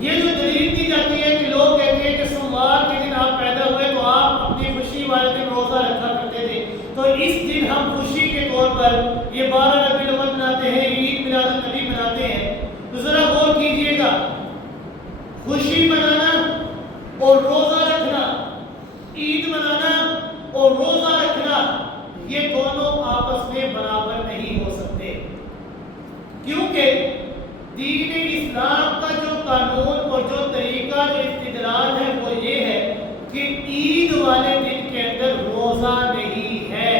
یہ جو دلیل دی جاتی ہے کہ لوگ کہتے ہیں کہ سوموار کے دن آپ پیدا ہوئے تو آپ اپنی خوشی والے دن روزہ رکھا کرتے تھے، تو اس دن ہم خوشی کے طور پر یہ 12 ربیع الاول مناتے ہیں، عید میلاد النبی مناتے ہیں۔ تو ذرا غور کیجئے گا، خوشی منانا اور روزہ رکھنا، عید منانا اور روزہ رکھنا، یہ دونوں آپس میں برابر نہیں ہو سکتے، کیونکہ دین اسلام کا جو قانون اور جو طریقہ جو استدلال ہے وہ یہ ہے کہ عید والے دن کے اندر روزہ نہیں ہے۔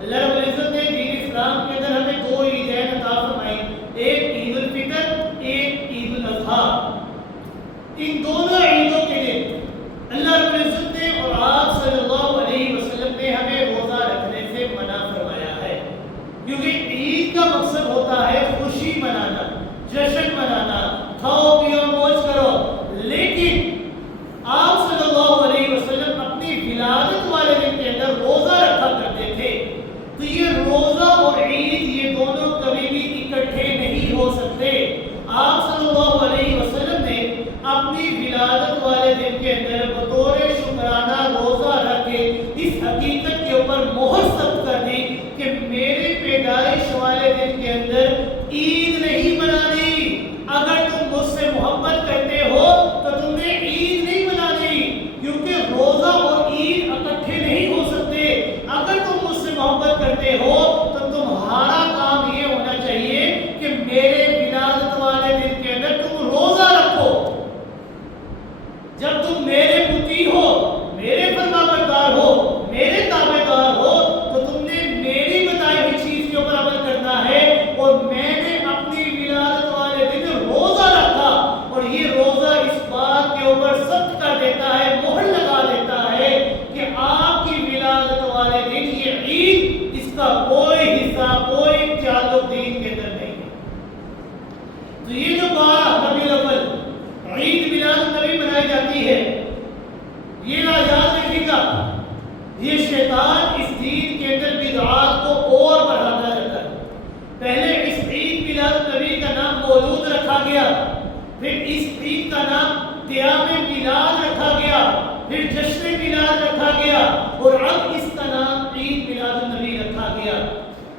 اللہ رب العزت نے دین اسلام کے اندر ہمیں دو عیدیں عطا فرمائی، ایک عید الفطر، ایک عید الاضحیٰ۔ ان دونوں عیدوں کے دن اللہ رب العزت نے اور آپ صلی اللہ علیہ وسلم نے ہمیں روزہ رکھنے سے منع فرمایا ہے، کیونکہ عید کا مقصد ہوتا ہے خوشی منانا، جشن منانا، کھاؤ پیو موج کرو، لیکن آپ صلی اللہ علیہ وسلم اپنی ولادت والے دن کے اندر روزہ رکھا کرتے تھے۔ تو یہ روزہ اور عید یہ دونوں کبھی بھی اکٹھے نہیں ہو سکتے۔ آپ صلی اللہ علیہ وسلم نے اپنی ولادت والے دن کے اندر بطور شکرانہ روزہ رکھ کے اس حقیقت کے اوپر مہر ثبت کر دی کہ میرے پیدائش والے دن کے اندر عید نہیں منانی، اگر تم مجھ سے محبت کرتے ہو تو تم نے عید نہیں منانی، کیونکہ روزہ اور عید اکٹھے نہیں ہو سکتے۔ اگر تم مجھ سے محبت کرتے ہو تو تمہارا کام یہ ہونا چاہیے کہ میرے ولادت والے دن کے اندر تم روزہ رکھو۔ جب تم میرے مطیع ہو، میرے فرمانبردار ہو، میرے تابع دار ہو، تو تم نے میری بتائی ہوئی چیز کے اوپر عمل کرنا ہے۔ اور میں نے اپنی ولادت والے دن روزہ رکھا، اور یہ روزہ اس بات کے اوپر ثبت کر دیتا ہے، مہر لگا دیتا ہے کہ آپ کی ولادت والے دن یہ عید، اس کا کوئی حصہ کوئی تعلق دین کے اندر نہیں ہے۔ تو یہ جو 12 ربیع الاول عید میلاد النبی منائی جاتی ہے، یہ نہ یاد رکھیے گا یہ شیطان اس دین کے اندر بدعات کو اور بڑھاتا رہتا ہے۔ پہلے اس عید میلاد النبی کا نام مولود رکھا گیا، پھر اس عید کا نام قیام میلاد رکھا گیا، پھر جشن میلاد رکھا گیا، اور اب اس کا نام عید میلاد النبی رکھا گیا۔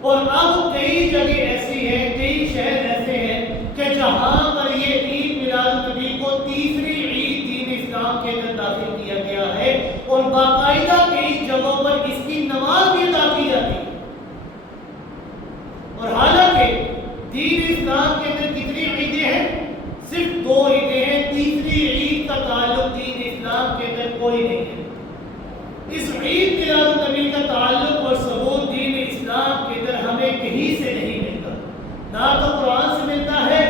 اور اب کئی جگہ ایسی ہیں، کئی شہر ایسے ہیں کہ جہاں پر یہ عید میلاد النبی کو تیسری عید دین اسلام کے اندر داخل کیا گیا ہے، اور باقاعدہ کئی جگہوں پر اس کی نماز بھی ادا کی جاتی ہے۔ اور حالانکہ دین اسلام کے اندر کتنی عیدیں ہیں؟ صرف 2 عیدیں ہیں، تیسری عید کا تعلق دین اسلام کے اندر کوئی نہیں ہے۔ اس عید میلاد النبی کا تعلق اور ثبوت دین اسلام کے اندر ہمیں کہیں سے نہیں ملتا، نہ تو قرآن سے ملتا ہے،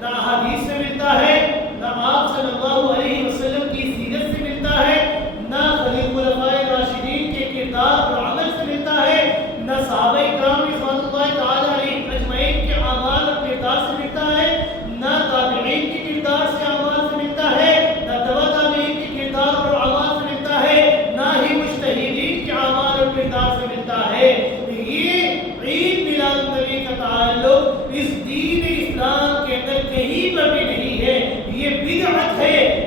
نہ احادیث سے ملتا ہے، نہ آپ صلی اللہ علیہ وسلم کی سیرت سے ملتا ہے، نہ خلفائے راشدین کے کردار اور عمل سے ملتا ہے، نہ صحابہ کرام رضوان اللہ تعالی علیہم اجمعین کے اعمال اور کردار سے ملتا ہے،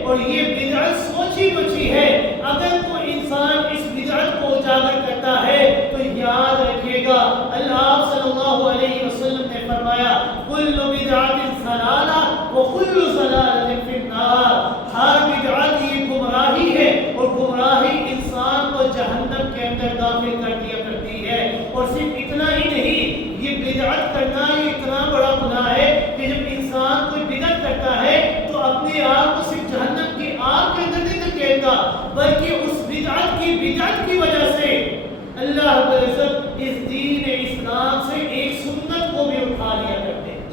اور یہ بدعت سوچی بچی ہے. اگر کوئی انسان اس بدعت کو اجاگر کرتا ہے تو یاد رکھیے گا اللہ صلی اللہ علیہ وسلم نے فرمایا کل بدعت ضلالہ وکل ضلالۃ فی النار. ہر بدعت یہ گمراہی ہے اور گمراہی انسان کو جہنم کے اندر داخل کر دیا کرتی ہے. اور صرف اتنا ہی نہیں، یہ بدعت کرنا یہ اتنا بڑا گناہ ہے کہ جب انسان کوئی بدعت کرتا ہے تو اپنے آپ کو صرف جہنم کی آگ کے اندر نہیں دھکیلتا، بلکہ اس بدعت کی وجہ سے اللہ رب العزت اس دین اسلام سے ایک سنت کو بھی اٹھا لیا کرتے ہیں.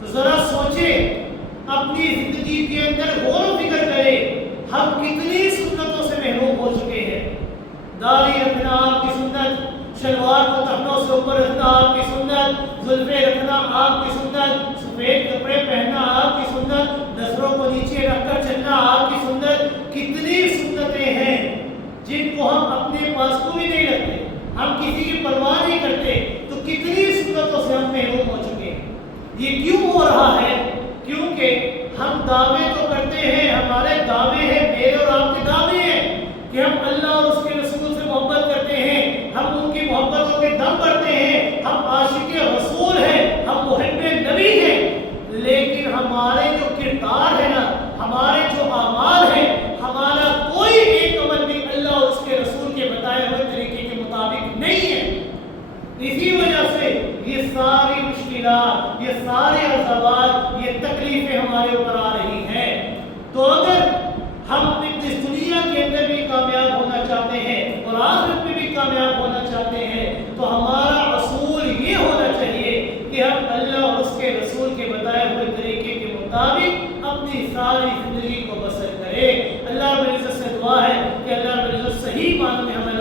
تو ذرا سوچیں، اپنی زندگی کے اندر غور و فکر کریں، ہم کتنی سنتوں سے محروم ہو چکے ہیں. داڑھی رکھنا آپ کی سنت، شلوار کو ٹخنوں سے اوپر رکھنا آپ کی سنت، زلفیں رکھنا آپ کی سنت، سفید کپڑے پہننا آپ کی سنت، نظروں کو نیچے رکھ کر چلنا آپ کی سنت. کتنی سنتیں ہیں جن کو ہم اپنے پاس کو بھی نہیں رکھتے، ہم کسی کی پرواہ نہیں کرتے. تو کتنی سنتوں سے ہم محروم ہو چکے ہیں. یہ کیوں ہو رہا ہے؟ کیونکہ ہم دعوے تو کرتے ہیں، ہمارے دعوے ہیں، میرے اور آپ کے دعوے ہیں کہ ہم اللہ اور اس کے رسول سے محبت کرتے ہیں، ہم ان کی محبتوں کے دم بڑھتے ہیں، ہم عاشق رسول ہیں، ہم محب نبی ہیں. لیکن ہمارے جو کردار ہے نا، ہمارے جو اعمال ہیں، ہمارا کوئی ایک عمل بھی اللہ اور اس کے رسول کے بتائے ہوئے طریقے کے مطابق نہیں ہے. اسی وجہ سے یہ ساری مشکلات، یہ سارے عذابات، یہ تکلیفیں ہمارے اوپر آ رہی ہیں. تو اگر ہم اس دنیا کے اندر بھی کامیاب ہونا چاہتے ہیں اور آخرت میں بھی کامیاب ہونا چاہتے ہیں تو ہمارا اصول یہ ہونا چاہیے کہ ہم اللہ اور اس کے رسول کے بتائے ہوئے طریقے کے مطابق اپنی ساری زندگی کو بسر کریں. اللہ رب العزت سے دعا ہے کہ اللہ رب العزت صحیح معنوں میں ہمیں